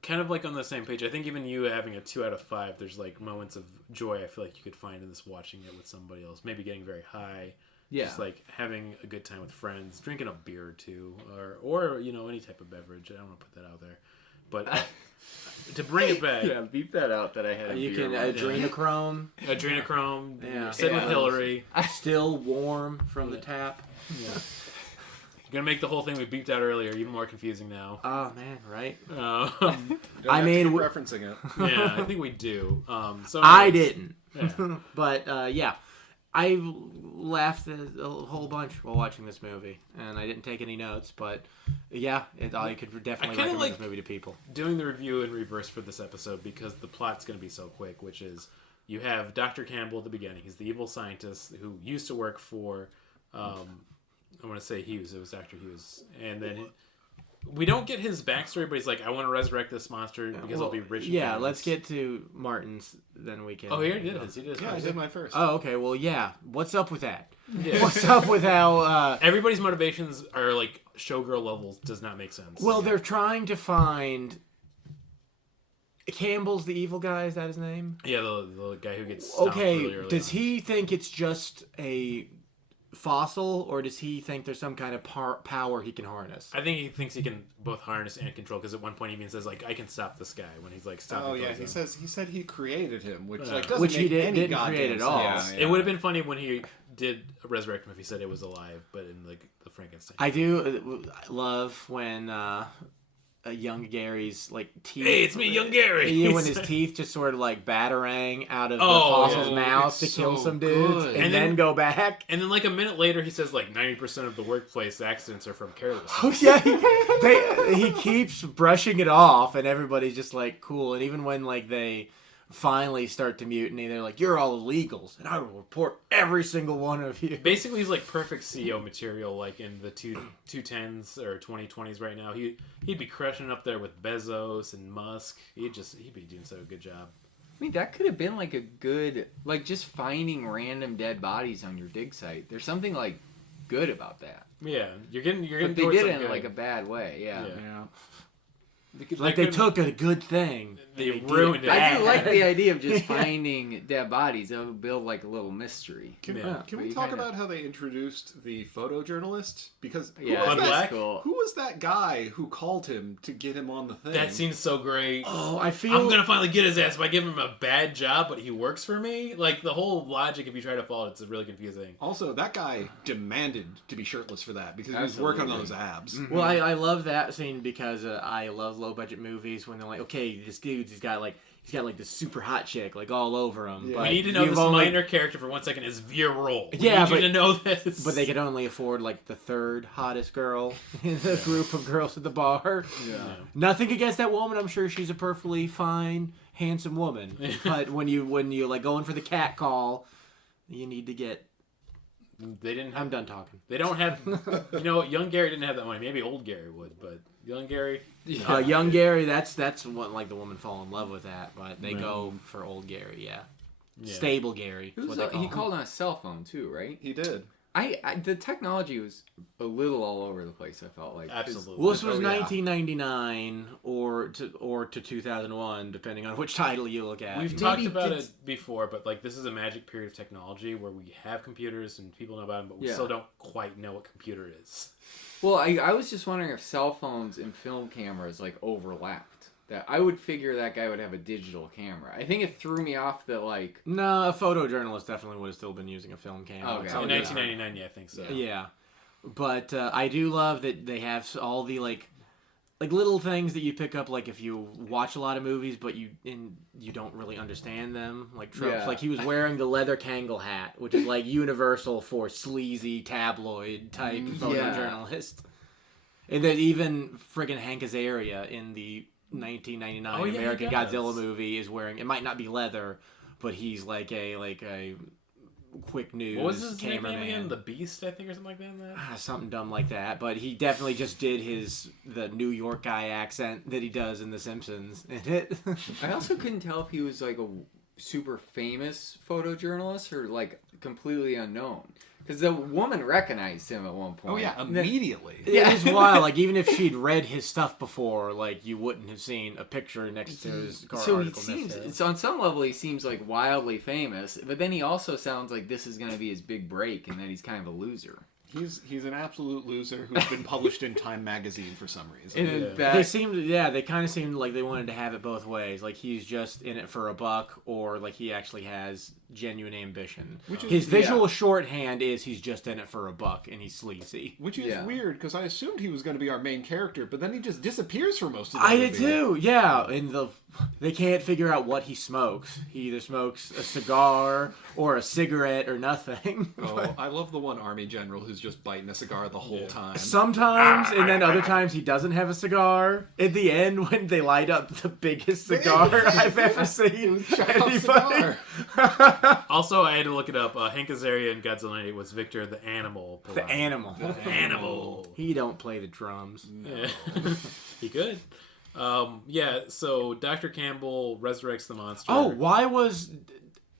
kind of like on the same page. I think even you having a 2 out of 5, there's like moments of joy I feel like you could find in this watching it with somebody else. Maybe getting very high. Yeah. Just like having a good time with friends, drinking a beer or two, or you know, any type of beverage. I don't want to put that out there. But to bring it back, Yeah, beep that out that I had. You can adrenochrome, adrenochrome, Yeah. sitting with Yeah. Hillary. still warm from the tap. Gonna make the whole thing we beeped out earlier even more confusing now. Oh man, right? You don't I have to mean, keep we- referencing it. Yeah, I think we do. So I anyways, didn't, Yeah. but yeah, I laughed a whole bunch while watching this movie, and I didn't take any notes. But yeah, I could definitely kinda recommend like- this movie to people. Doing the review in reverse for this episode because the plot's going to be so quick, which is you have Dr. Campbell at the beginning. He's the evil scientist who used to work for, I want to say Hughes. It was Dr. Hughes. And then we don't get his backstory, but he's like, I want to resurrect this monster because I'll be rich. and Yeah, famous." let's get to Martin's, then we can. Oh, he already did his. He did his Yeah, I first. did mine first. Oh, okay. Well, yeah. What's up with that? Yeah. What's up with how? Everybody's motivations are like showgirl levels. Does not make sense. Well, they're trying to find. Campbell's the evil guy. Is that his name? Yeah, the guy who gets stomped really Okay. early Does on. he think it's just a fossil, or does he think there's some kind of power he can harness? I think he thinks he can both harness and control because at one point he even says like, "I can stop this guy" when he's like stopping. Oh yeah, Podzooky. he said he created him, which Yeah. like doesn't Which he make didn't any create goddamn at all. sense. It would have been funny when he did resurrect him if he said it was alive, but in like the Frankenstein. I do love when Younggary's like teeth. Hey, it's me, Yonggary. Yeah, when his teeth just sort of like batarang out of the Oh, fossil's yeah. mouth to It's kill so some dudes, good. and And then then- go back. And then like a minute later, he says like 90% of the workplace accidents are from carelessness. Oh yeah, he keeps brushing it off, and everybody's just like, cool. And even when like they finally start to mutiny, they're like, you're all illegals, and I will report every single one of you. Basically, he's like perfect CEO material, like in the 210s or 2020s right now. He'd be crushing up there with Bezos and Musk. He'd be doing such a good job. I mean, that could have been like a good, like just finding random dead bodies on your dig site. There's something like good about that. Yeah, you're getting. But they did it in like a bad way. Yeah. Like they took a good thing. They ruined it. I do like the idea of just finding dead bodies. That would build like a little mystery. Can we But talk about how they introduced the photojournalist? Because who Yeah, was that's that? cool. Who was that guy who called him to get him on the thing? That seems so great. Oh, I feel I'm gonna finally get his ass by giving him a bad job, but he works for me. Like the whole logic, if you try to follow it, it's really confusing. Also, that guy demanded to be shirtless for that because he was Absolutely. working on those abs. Well, I love that scene because I love low budget movies when they're like, okay, this dude's he's got like this super hot chick like all over him. Yeah. But We need to know you've this only- minor character for 1 second is virile. We Yeah, need you but- to know this. But they could only afford like the third hottest girl in the group of girls at the bar. Yeah. Nothing against that woman. I'm sure she's a perfectly fine, handsome woman. But when you like going for the cat call, you need to get. They didn't have. I'm done talking. They don't have. You know, young Gary didn't have that money. Maybe old Gary would, but young Gary. Young Gary, that's what like the woman fall in love with that, but they go for old Gary, yeah. Stable Gary. Is what they call He him. called on a cell phone too, right? He did. The technology was a little all over the place. I felt like Absolutely. Well, this was Oh, yeah. 1999 or to 2001, depending on which title you look at. We've Maybe talked about it's- it before, but like this is a magic period of technology where we have computers and people know about them, but we Yeah. still don't quite know what computer is. Well, I was just wondering if cell phones and film cameras like overlapped. That I would figure that guy would have a digital camera. I think it threw me off that like No, a photojournalist definitely would have still been using a film camera. Okay. So In yeah. 1999, yeah, I think so. Yeah, but I do love that they have all the like little things that you pick up like if you watch a lot of movies, but you don't really understand them, like tropes. Yeah. Like he was wearing the leather Kangol hat, which is like universal for sleazy tabloid type photojournalist. And then even friggin' Hank Azaria in the 1999 Oh, yeah, he American does. Godzilla movie is wearing. It might not be leather, but he's like a quick news What was his cameraman. nickname again? The Beast, I think, or something like that. In that? Something dumb like that, but he definitely just did the New York guy accent that he does in The Simpsons. I also couldn't tell if he was like a super famous photojournalist or like completely unknown. Because the woman recognized him at one point. Oh yeah, And then- immediately. It was wild. Like even if she'd read his stuff before, like you wouldn't have seen a picture next to his car So he article. seems, necessarily. so on some level, he seems like wildly famous, but then he also sounds like this is going to be his big break, and that he's kind of a loser. He's an absolute loser who's been published in Time magazine for some reason. And Yeah. that, They kind of seemed like they wanted to have it both ways. Like he's just in it for a buck, or like he actually has genuine ambition. His visual shorthand is he's just in it for a buck, and he's sleazy. Which is Yeah. weird because I assumed he was going to be our main character, but then he just disappears for most of the I movie. did too. Yeah, and they can't figure out what he smokes. He either smokes a cigar or a cigarette or nothing. Oh, I love the one army general who's just biting a cigar the whole time. Sometimes, and then other times he doesn't have a cigar. At the end, when they light up the biggest cigar I've ever seen Chekhov's anybody. cigar. Also, I had to look it up. Hank Azaria in Godzilla 98 was Victor the Animal. The animal. Animal. He don't play the drums. Yeah. He could. So Dr. Campbell resurrects the monster. Oh, why was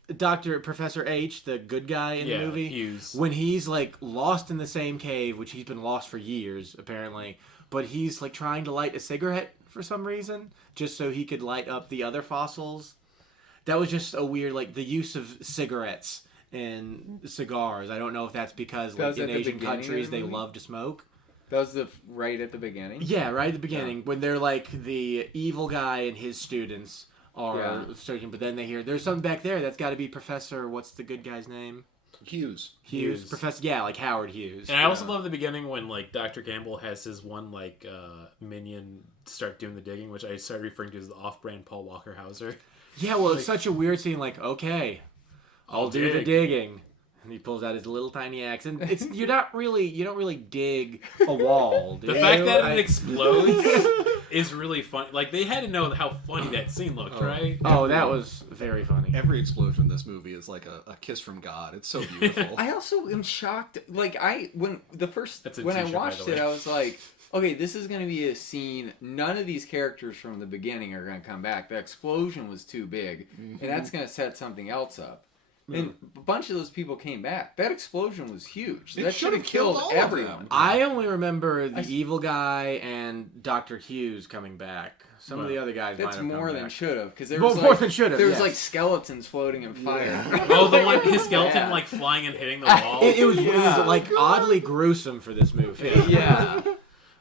Professor H, the good guy in the movie, Hughes. when he's like lost in the same cave, which he's been lost for years apparently, but he's like trying to light a cigarette for some reason, just so he could light up the other fossils? That was just a weird, like the use of cigarettes and cigars. I don't know if that's because That like was in at the Asian beginning of countries the they movie? love to smoke. that was right at the beginning. Yeah, right at the beginning when they're like the evil guy and his students are Yeah. searching, but then they hear there's something back there. That's got to be Professor. What's the good guy's name? Hughes. Hughes. Professor. Yeah, like Howard Hughes. And I also love the beginning when like Dr. Campbell has his one like minion start doing the digging, which I started referring to as the off-brand Paul Walker Hauser. Yeah, well, it's such a weird scene. Like, okay, I'll do the dig. digging, And he pulls out his little tiny axe, and you don't really dig a wall. The fact that it explodes is really funny. Like, they had to know how funny that scene looked, right? Oh, that was very funny. Every explosion in this movie is like a kiss from God. It's so beautiful. I also am shocked. Like, when I watched way. it, I was like, okay, this is going to be a scene. None of these characters from the beginning are going to come back. The explosion was too big, and that's going to set something else up. And a bunch of those people came back. That explosion was huge. That should have killed all everyone. of them. I only remember the evil guy and Dr. Hughes coming back. Some of the other guys might That's have come more than back. should have, because there Well, was more like, than should have, there was yes. like skeletons floating in fire. Oh, the one, his skeleton, Yeah. like, flying and hitting the wall. It was like oddly gruesome for this movie. Yeah.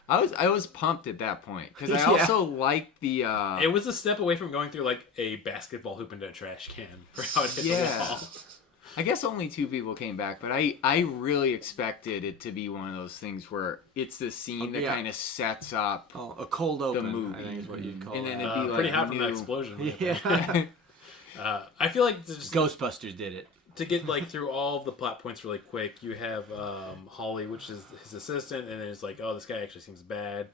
I was pumped at that point because I also liked the. It was a step away from going through, like, a basketball hoop into a trash can for how it hit the wall. I guess only 2 people came back, but I really expected it to be one of those things where it's the scene that kind of sets up a cold open, movie. I think is what you'd call and it. then it'd be like Pretty hot from that new- explosion. Yeah. I feel like just Ghostbusters did it. to get like through all of the plot points really quick, you have Holly, which is his assistant, and then it's like, oh, this guy actually seems bad.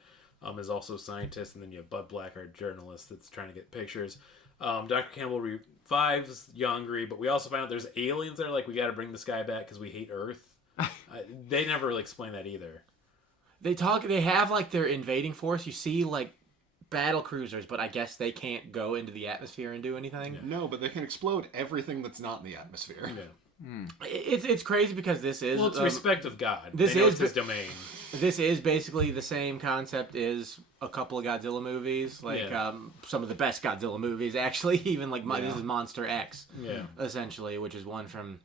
Is also a scientist, and then you have Bud Black, our journalist, that's trying to get pictures. Dr. Campbell revives Yonggary, but we also find out there's aliens that are like, we got to bring this guy back because we hate Earth. They never really explain that either. They have like their invading force. You see like battle cruisers, but I guess they can't go into the atmosphere and do anything. No, but they can explode everything that's not in the atmosphere. Yeah. It's crazy because this is Well, it's respect of God. this They know is it's his domain. This is basically the same concept as a couple of Godzilla movies, like some of the best Godzilla movies, actually. Even like this is Monster X, essentially, which is one from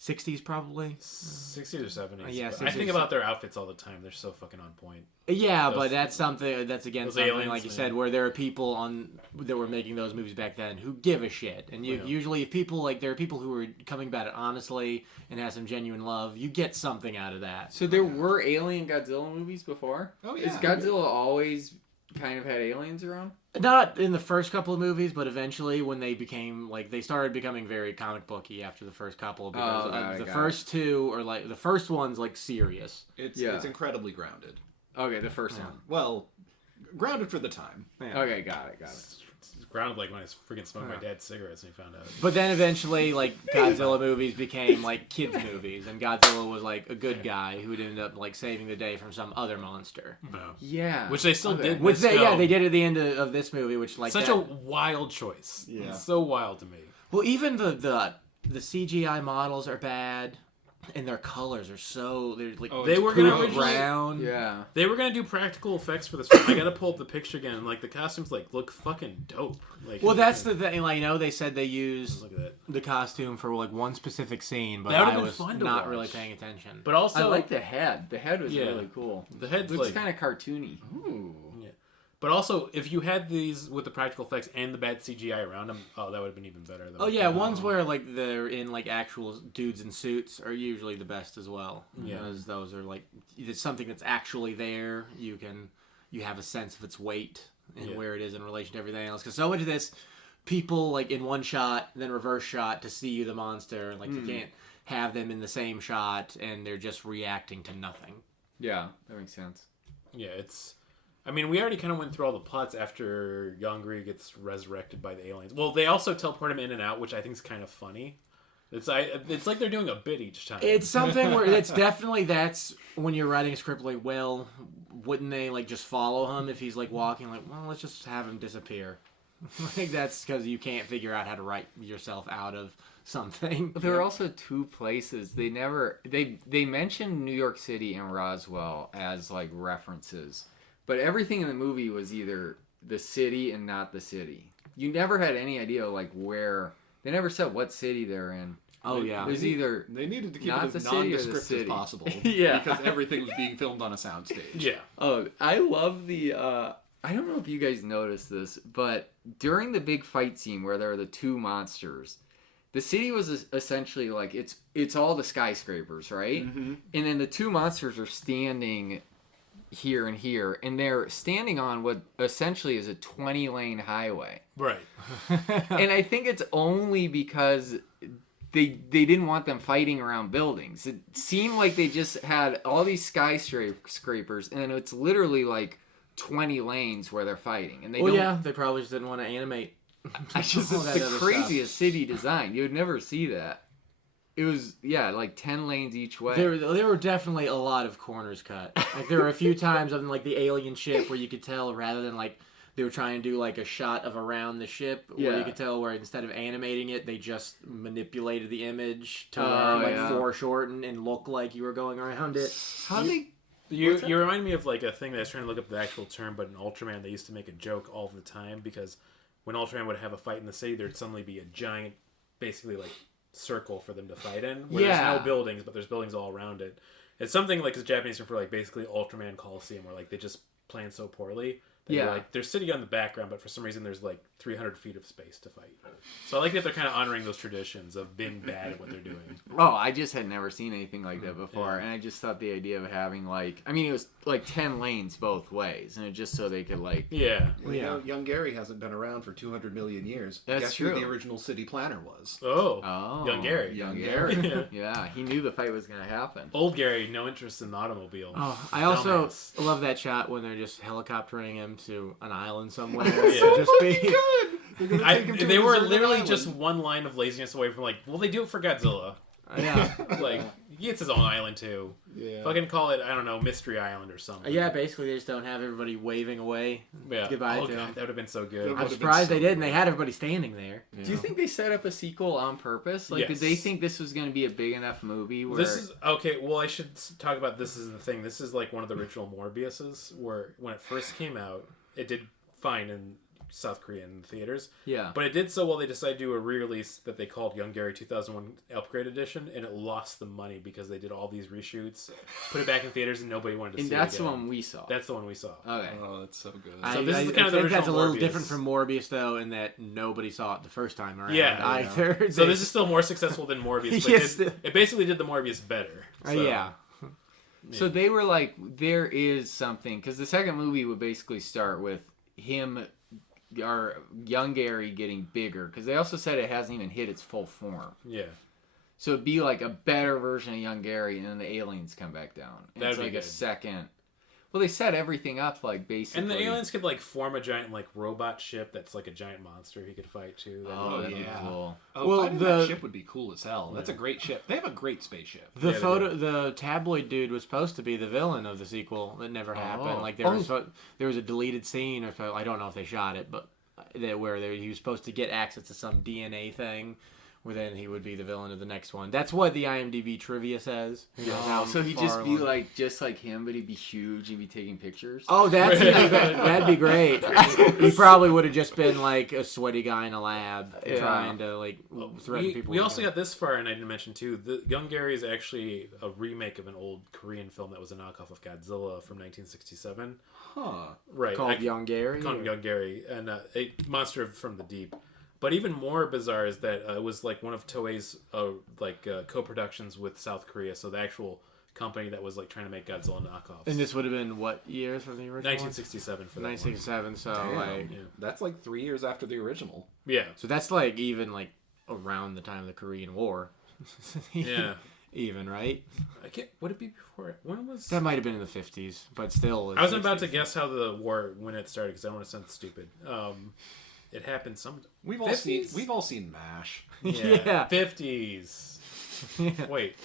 60s probably. 60s or 70s. Yeah, I think about their outfits all the time. They're so fucking on point. Yeah, Those- but that's something that's again those something aliens, like you yeah. said, where there are people that were making those movies back then who give a shit, and usually if people there are people who are coming about it honestly and have some genuine love, you get something out of that. So there were alien Godzilla movies before? Oh, yeah. Has Godzilla always kind of had aliens around? Not in the first couple of movies, but eventually when they became they started becoming very comic booky after the first couple because the first two are like the first one's like serious. It's Yeah. it's incredibly grounded. Okay, the first one. Well, grounded for the time. Yeah. Okay, got it. It's grounded like when I was freaking smoking my dad's cigarettes and he found out. But then eventually, like, Godzilla movies became, like, kids' movies. And Godzilla was, like, a good guy who would end up, like, saving the day from some other monster. No. Yeah. Which they still did. in Which this they film. did at the end of this movie, which, like, Such that... a wild choice. Yeah. It's so wild to me. Well, even the CGI models are bad. And their colors are so... They're, like, They were gonna originally- brown. Yeah. They were gonna do practical effects for this film. I gotta pull up the picture again. And, like, the costumes look fucking dope. Like, Well, that's the thing. Like, they said they used Look at that. the costume for, like, one specific scene. But That would've I been was fun to not watch. really paying attention. But also, I like the head. The head was Yeah. really cool. the head's Looks like. kind of cartoony. Ooh. But also, if you had these with the practical effects and the bad CGI around them, that would have been even better. Though. Oh yeah, ones where like they're in like actual dudes in suits are usually the best as well. Yeah. Because those are like it's something that's actually there. You have a sense of its weight and where it is in relation to everything else. Because so much of this, people like in one shot, then reverse shot to see you the monster. And, like you can't have them in the same shot and they're just reacting to nothing. Yeah, that makes sense. Yeah, it's. I mean, we already kind of went through all the plots after Yonggary gets resurrected by the aliens. Well, they also teleport him in and out, which I think is kind of funny. It's like they're doing a bit each time. It's something where that's when you're writing a script like, well, wouldn't they like just follow him if he's like walking? Like, well, let's just have him disappear. Like that's because you can't figure out how to write yourself out of something. But there were also 2 places they mentioned New York City and Roswell as like references, but everything in the movie was either the city and not the city. You never had any idea like where. They never said what city they're in. Oh yeah, It was either They needed to keep Not it as the city or the nondescript as city. possible. Yeah. Because everything was being filmed on a soundstage. Yeah. Oh, I love the. I don't know if you guys noticed this, but during the big fight scene where there are the 2 monsters, the city was essentially like it's all the skyscrapers, right? Mm-hmm. And then the 2 monsters are standing here and here, and they're standing on what essentially is a 20-lane highway. Right. And I think it's only because they didn't want them fighting around buildings. It seemed like they just had all these skyscrapers, and it's literally like 20 lanes where they're fighting, and they Well, don't. yeah, they probably just didn't want to animate. It's just all that the other craziest city design. You would never see that. It was like 10 lanes each way. There were definitely a lot of corners cut. Like there were a few times on like the alien ship where you could tell rather than like they were trying to do like a shot of around the ship where Yeah. you could tell where instead of animating it they just manipulated the image to Oh, like yeah. foreshorten and look like you were going around it. How do they? You remind me of like a thing that I was trying to look up the actual term, but in Ultraman they used to make a joke all the time because when Ultraman would have a fight in the city, there'd suddenly be a giant, basically like circle for them to fight in, where Yeah. there's no buildings, but there's buildings all around it. It's something like the Japanese term for like basically Ultraman Coliseum, where like they just plan so poorly. Yeah. Like there's city on the background, but for some reason there's like 300 feet of space to fight. So I like that they're kind of honoring those traditions of being bad at what they're doing. Oh, I just had never seen anything like that before, and I just thought the idea of having it was like 10 lanes both ways, and it just so they could like. Yeah. Well, you know, Yonggary hasn't been around for 200 million years. That's Guess true. who the original city planner was? Oh. Oh, Yonggary. Yonggary. Yeah, he knew the fight was gonna happen. Old Gary, no interest in the automobile. Oh, I also Dumbass. love that shot when they're just helicoptering him to an island somewhere. Yeah. Just be They were literally just one line of laziness away from like, well, they do it for Godzilla. yeah. Like, he gets his own island too. Yeah. Fucking call it, I don't know, Mystery Island or something. Yeah, basically they just don't have everybody waving away. Yeah. Goodbye Oh, to God, him. that would have been so good. I'm been surprised so they did, and good. they had everybody standing there. Do you think they set up a sequel on purpose? Like, did Yes. they think this was going to be a big enough movie? Where... This is okay. Well, I should talk about this. Is the thing. This is like one of the original Morbiuses, where when it first came out, it did fine in South Korean theaters. Yeah. But it did so well. They decided to do a re-release that they called Yonggary 2001 Upgrade Edition, and it lost the money because they did all these reshoots, put it back in theaters, and nobody wanted to And see it. that's the again. one we saw. That's the one we saw. Okay. Oh, that's so good. So this is kind of the think that's a original little Morbius. different from Morbius, though, in that nobody saw it the first time around Yeah. either. So this is still more successful than Morbius. But Yes. it basically did the Morbius better. So, yeah. So they were like, there is something, because the second movie would basically start with him, or Yonggary getting bigger, because they also said it hasn't even hit its full form. Yeah. So it'd be like a better version of Yonggary, and then the aliens come back down. And That'd it's be like good. a second. Well, they set everything up like basically. And the aliens could like form a giant like robot ship that's like a giant monster he could fight too. That'd Oh, be that'd cool. be cool. Oh, Well, fighting the- that ship would be cool as hell. That's a great ship. They have a great spaceship. The Yeah, the tabloid dude was supposed to be the villain of the sequel. That never happened. Oh. Like there was a deleted scene, or I don't know if they shot it, but where he was supposed to get access to some DNA thing, where then he would be the villain of the next one. That's what the IMDb trivia says. So he'd far just be along. just like him, but he'd be huge. He'd be taking pictures. Oh, that'd be great. He probably would have just been like a sweaty guy in a lab Yeah. trying to like threaten people. We with also him. got this far, and I didn't mention too. The Yonggary is actually a remake of an old Korean film that was a knockoff of Godzilla from 1967. Huh. Right, called Yonggary. Called Yonggary, and a monster from the deep. But even more bizarre is that it was like one of Toei's co-productions with South Korea, so the actual company that was like trying to make Godzilla knockoffs. And this would have been what years from the original? 1967 for that 1967. So Damn. like, Yeah. That's like 3 years after the original. one. Yeah, so that's like even like around the time of the Korean War. yeah. Even right? I can't. Would it be before? When was? That might have been in the 50s, but still. I was about to guess how the war when it started because I don't want to sound stupid. It happened some. We've all 50s? seen MASH. Yeah. 50s. Wait.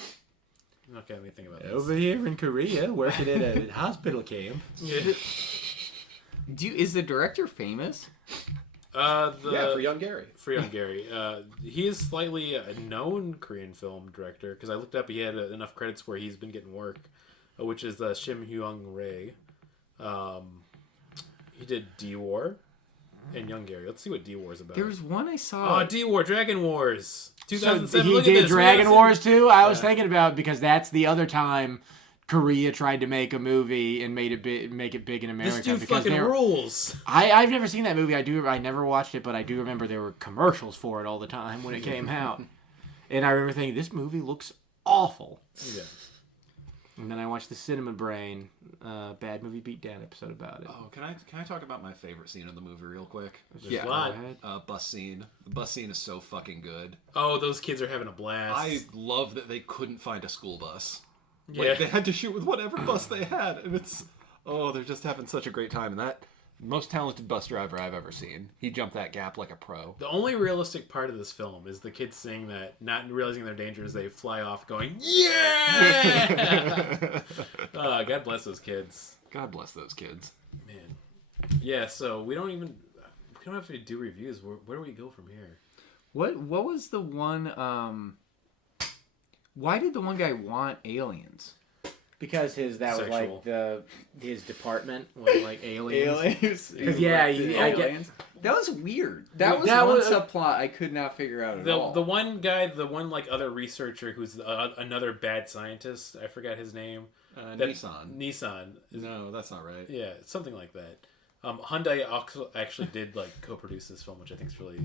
Okay, let me think about this. Over here in Korea, working at a hospital camp. Yeah. Is the director famous? Yeah, Yeah, for Yonggary. for Yonggary. He is slightly a known Korean film director because I looked up. He had enough credits where he's been getting work, which is Shim Hyung-rae. He did D-War and Yonggary. Let's see what D-War is about. There was one I saw. Oh, D-War, Dragon Wars, So 2007. he Look at did this. Dragon We Wars too. I was Yeah. thinking about because that's the other time Korea tried to make a movie and make it big in America. This dude because fucking rules. I've never seen that movie. I never watched it, but I do remember there were commercials for it all the time when it came out. And I remember thinking, this movie looks awful. Yeah. And then I watched the Cinema Brain Bad Movie Beatdown episode about it. Oh, can I talk about my favorite scene in the movie real quick? There's a Go lot. ahead. Bus scene. The bus scene is so fucking good. Oh, those kids are having a blast. I love that they couldn't find a school bus. Yeah. Like, they had to shoot with whatever bus they had, and it's they're just having such a great time. And that most talented bus driver I've ever seen. He jumped that gap like a pro. The only realistic part of this film is the kids saying that, not realizing their danger as they fly off going, yeah! God bless those kids. God bless those kids. Man. Yeah, so we don't have to do reviews. Where do we go from here? What was the one? Why did the one guy want aliens? Because that was Sexual. like his department was like aliens. Because aliens. That was weird. That was That one was- subplot I could not figure out at all. The one guy, the one like other researcher who's another bad scientist, I forgot his name. Nissan. Nissan. No, that's not right. Yeah, something like that. Hyundai actually did like co-produce this film, which I think is really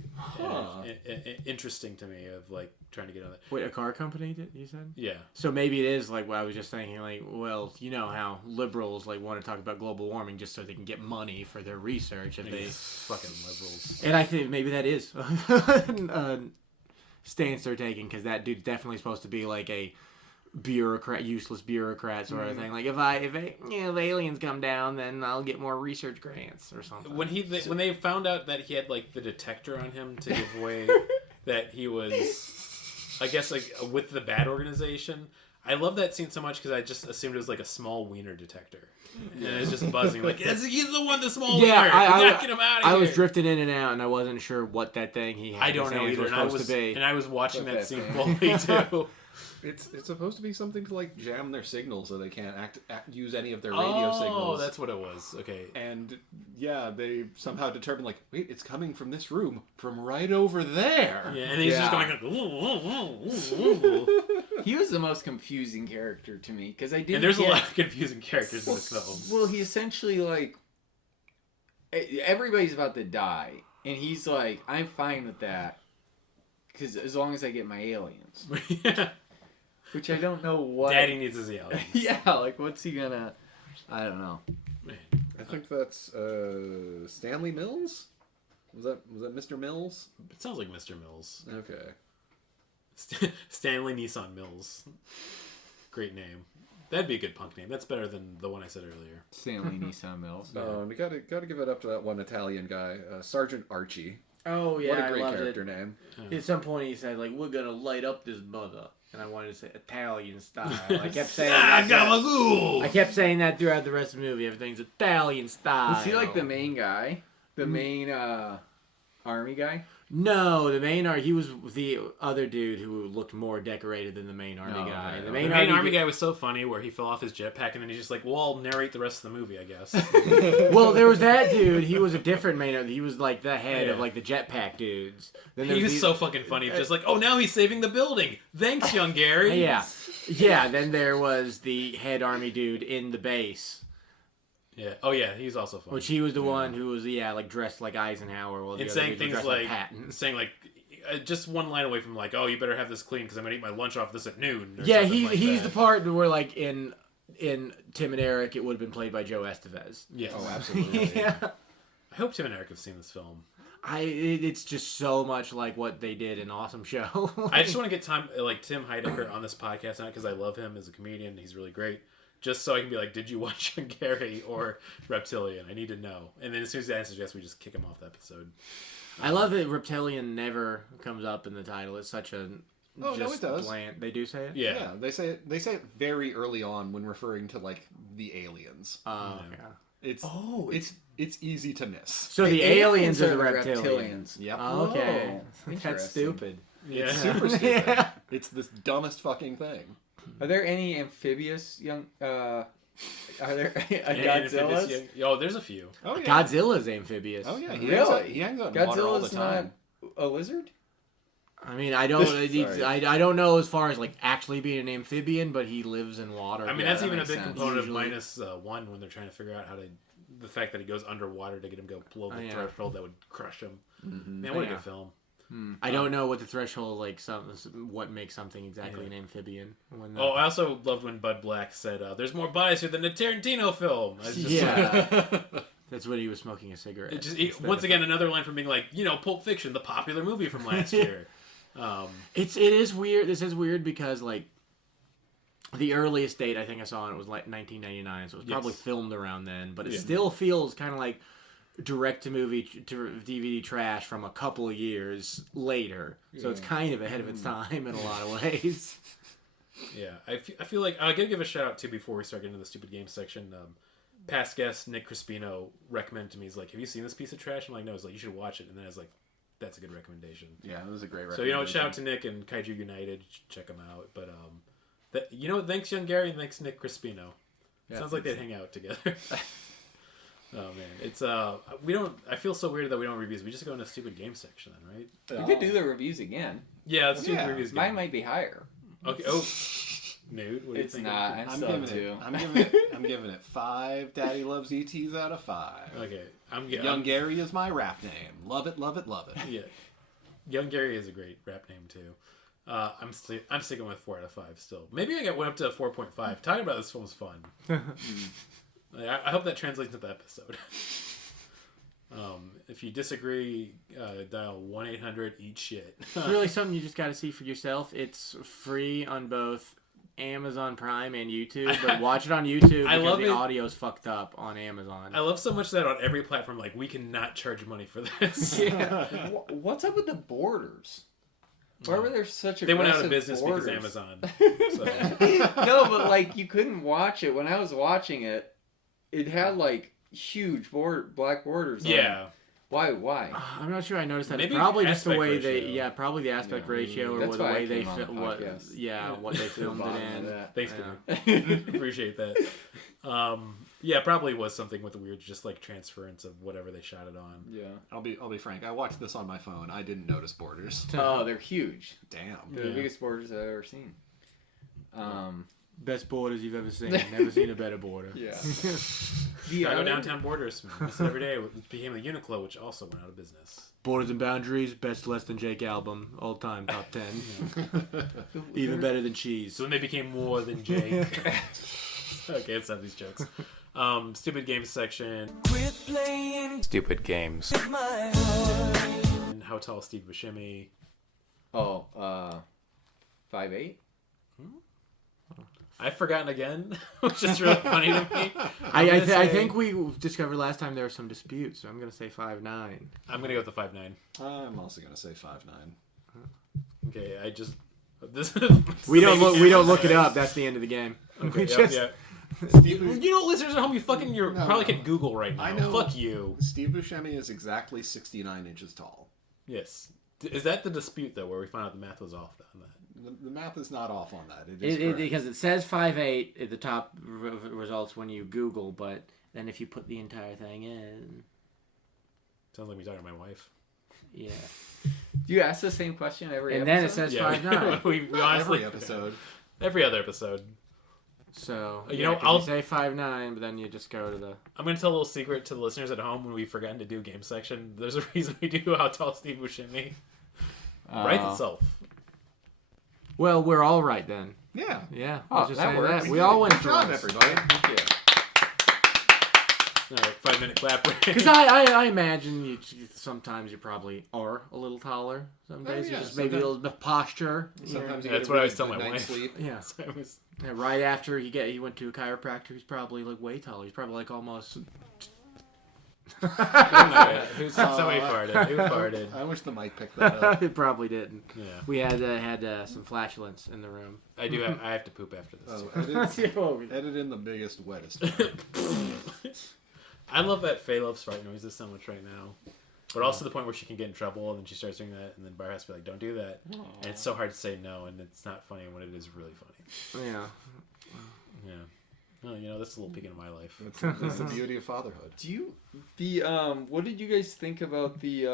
interesting to me. Of like trying to get on that. Wait, a car company? You said? Yeah, So maybe it is like what I was just thinking. Like, well, you know how liberals like want to talk about global warming just so they can get money for their research. If they fucking liberals. and I think maybe that is stance they're taking because that dude's definitely supposed to be like a bureaucrat, useless bureaucrat sort of thing. Like if aliens come down, then I'll get more research grants or something. When they found out that he had like the detector on him to give away that he was, I guess, like with the bad organization. I love that scene so much because I just assumed it was like a small wiener detector, and it's just buzzing like he's the one, the small wiener. Get him out of here. I was drifting in and out, and I wasn't sure what that thing he had. I don't know either. And I was watching that scene fully too. It's supposed to be something to like jam their signal so they can't use any of their radio signals. Oh, that's what it was. Okay. And yeah, they somehow determined like, wait, it's coming from this room, from right over there. Yeah, and he's just going like, ooh. He was the most confusing character to me because I didn't. And there's a lot of confusing characters in this film. Well, he essentially like everybody's about to die, and he's like, I'm fine with that because as long as I get my aliens. Yeah. Which I don't know what. Daddy needs his aliens. Yeah, like what's he gonna? I don't know. Man. I think that's Stanley Mills. Was that Mr. Mills? It sounds like Mr. Mills. Okay. Stanley Nissan Mills. Great name. That'd be a good punk name. That's better than the one I said earlier. Stanley Nissan Mills. We gotta give it up to that one Italian guy, Sergeant Archie. Oh yeah, What a I great loved character it. name. At some point, he said like, "We're gonna light up this mother," and I wanted to say Italian style. I kept saying that. I kept saying that throughout the rest of the movie. Everything's Italian style. Was he like the main guy? The main army guy? No, the main he was the other dude who looked more decorated than the main army guy. okay. The The main army guy was so funny where he fell off his jetpack and then he's just like, well, I'll narrate the rest of the movie, I guess. Well, there was that dude. He was a different main. He was like the head of Yeah. like the jetpack dudes. Then there He was these- so fucking funny. Just like, oh, now he's saving the building. Thanks, Yonggary. Yeah. Then there was the head army dude in the base. Yeah. Oh, yeah. He's also funny. Which he was the one who was like dressed like Eisenhower. While the And other saying dudes were things dressed like, Patton. just one line away from like, oh, you better have this clean because I'm gonna eat my lunch off this at noon. Or Yeah, something like he's that. the part where like in Tim and Eric, it would have been played by Joe Estevez. Yes. Oh, absolutely. Yeah. I hope Tim and Eric have seen this film. It's just so much like what they did in Awesome Show. I just want to get Tim Heidecker on this podcast now because I love him as a comedian. He's really great. Just so I can be like, did you watch Yonggary or Reptilian? I need to know. And then as soon as he answers yes, we just kick him off the episode. I love that Reptilian never comes up in the title. It's such a Oh, no, it does. bland. They do say it. Yeah. They say it very early on when referring to like the aliens. Oh, Yeah. yeah. It's easy to miss. So the aliens are the reptilians. reptilians. Yep. Oh, okay. Oh, That's interesting. stupid. Yeah. Super stupid. It's the dumbest fucking thing. Are there any amphibious are there And Godzillas? Oh, there's a few. Oh yeah. Godzilla's amphibious. Oh yeah. Really? He hangs out in water all the Godzilla's time. not a lizard? I mean, I don't. Sorry. I don't know as far as like actually being an amphibian, but he lives in water. I mean, Yeah, that's that even a makes big sense. component Usually. of -1 when they're trying to figure out how to. The fact that he goes underwater to get him go below the Oh, yeah. threshold that would crush him. Mm-hmm. Man, what a Yeah. good film. I don't know what the threshold what makes something exactly an amphibian. Oh, I also loved when Bud Black said, "There's more bodies here than a Tarantino film." I was just That's when he was smoking a cigarette. Once again, another line from being like, Pulp Fiction, the popular movie from last year. It is weird. This is weird because like the earliest date I think I saw it was like 1999, so it was probably filmed around then. But it still feels kind of like direct-to-movie to DVD trash from a couple of years later. So it's kind of ahead of its time in a lot of ways. Yeah, I feel like I gotta give a shout out too before we start getting into the stupid game section. Past guest Nick Crispino recommended to me, he's like, "Have you seen this piece of trash?" I'm like, "No." He's like, "You should watch it." And then I was like, "That's a good recommendation." Yeah, it was a great recommendation. So shout out to Nick and Kaiju United, check them out. But thanks Yonggary and thanks Nick Crispino. Sounds like they'd hang out together. Oh man, it's we don't. I feel so weird that we don't reviews. We just go in a stupid game section, then, right? You could do the reviews again. Yeah, let's do the reviews again. Mine might be higher. Okay. Oh, Nude, what do you It's think? not. I'm giving it 5 Daddy Loves ETs out of 5. Okay, Yonggary is my rap name. Love it, love it, love it. Yeah, Yonggary is a great rap name too. I'm sticking with 4 out of 5 still. Maybe I went up to 4.5. Talking about this film was fun. I hope that translates into the episode. If you disagree, dial 1-800-EAT-SHIT. It's really something you just got to see for yourself. It's free on both Amazon Prime and YouTube, but watch it on YouTube because the audio's fucked up on Amazon. I love so much that on every platform, like, we cannot charge money for this. Yeah. What's up with the borders? Why were there such aggressive They went out of business borders? because Amazon. So. No, but like you couldn't watch it. When I was watching it, it had like huge black borders on it. Why? I'm not sure I noticed that. Maybe It's probably just the way ratio. probably the aspect ratio or That's the why way I they came on the podcast. what they filmed it in. Thanks, appreciate that. Probably was something with the weird, just like transference of whatever they shot it on. Yeah. I'll be frank. I watched this on my phone. I didn't notice borders. Oh, they're huge. Damn. They're the biggest borders I've ever seen. Best borders you've ever seen. Never seen a better border. Yeah. Chicago downtown borders. Every day it became the Uniqlo, which also went out of business. Borders and Boundaries, best Less Than Jake album, all time top 10. Even better than Cheese. So when they became more than Jake. Okay, let's have these jokes. Stupid games section. Quit playing Stupid games. with my heart. How tall Steve Buscemi? 5'8". I've forgotten again, which is really funny to me. I think we discovered last time there were some disputes, so I'm going to say 5'9". I'm going to go with the 5'9". I'm also gonna say 5'9". Okay, We don't look it up. That's the end of the game. Okay, We listeners at home, you probably can Google right now. I know. Fuck you. Steve Buscemi is exactly 69 inches tall. Yes. Is that the dispute though, where we found out the math was off on that? The math is not off on that. It is correct. because it says 5'8" at the top results when you Google, but then if you put the entire thing in, Sounds like me talking to my wife. yeah. Do you ask the same question every And episode? then it says 5'9". we honestly Every episode. every other episode. So I'll you say 5'9", but then you just go to the. I'm going to tell a little secret to the listeners at home when we've forgotten to do game section. There's a reason we do How Tall Steve Buscemi. Writes itself. Well, we're all right then. Yeah. Yeah. Oh, I'll just that say works. that. We all went Good through job, it. everybody. Thank you. All right, 5-minute clap break. Because I imagine sometimes you probably are a little taller. Some days yeah, you just maybe a little bit posture. Sometimes you That's get a what I really was telling good my night's wife. sleep. Yeah. So it was- Yeah, right after he went to a chiropractor, he's probably like way taller. He's probably like almost. Somebody farted. Who farted? I wish the mic picked that up. It probably didn't. Yeah. We had some flatulence in the room. I do. I have to poop after this. Edit in the biggest, wettest. I love that Faye loves fart noises so much right now. But also to the point where she can get in trouble and then she starts doing that and then Bar has to be like, don't do that. Aww. And it's so hard to say no and it's not funny when it is really funny. Yeah. Yeah. Well, that's a little peek into my life. That's the beauty of fatherhood. What did you guys think about the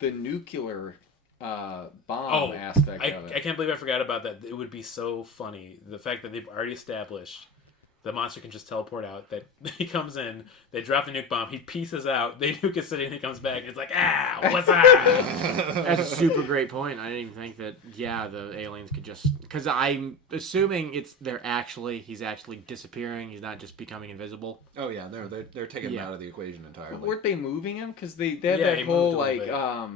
nuclear bomb aspect of it? I can't believe I forgot about that. It would be so funny. The fact that they've already established the monster can just teleport out. That he comes in, they drop the nuke bomb, he pieces out, they nuke his city, and he comes back, and it's like, what's up? That's a super great point. I didn't even think that. Yeah, the aliens could just because I'm assuming he's actually disappearing. He's not just becoming invisible. Oh yeah, they're taking him out of the equation entirely. Weren't they moving him? Because they had Yeah, he that whole moved a like little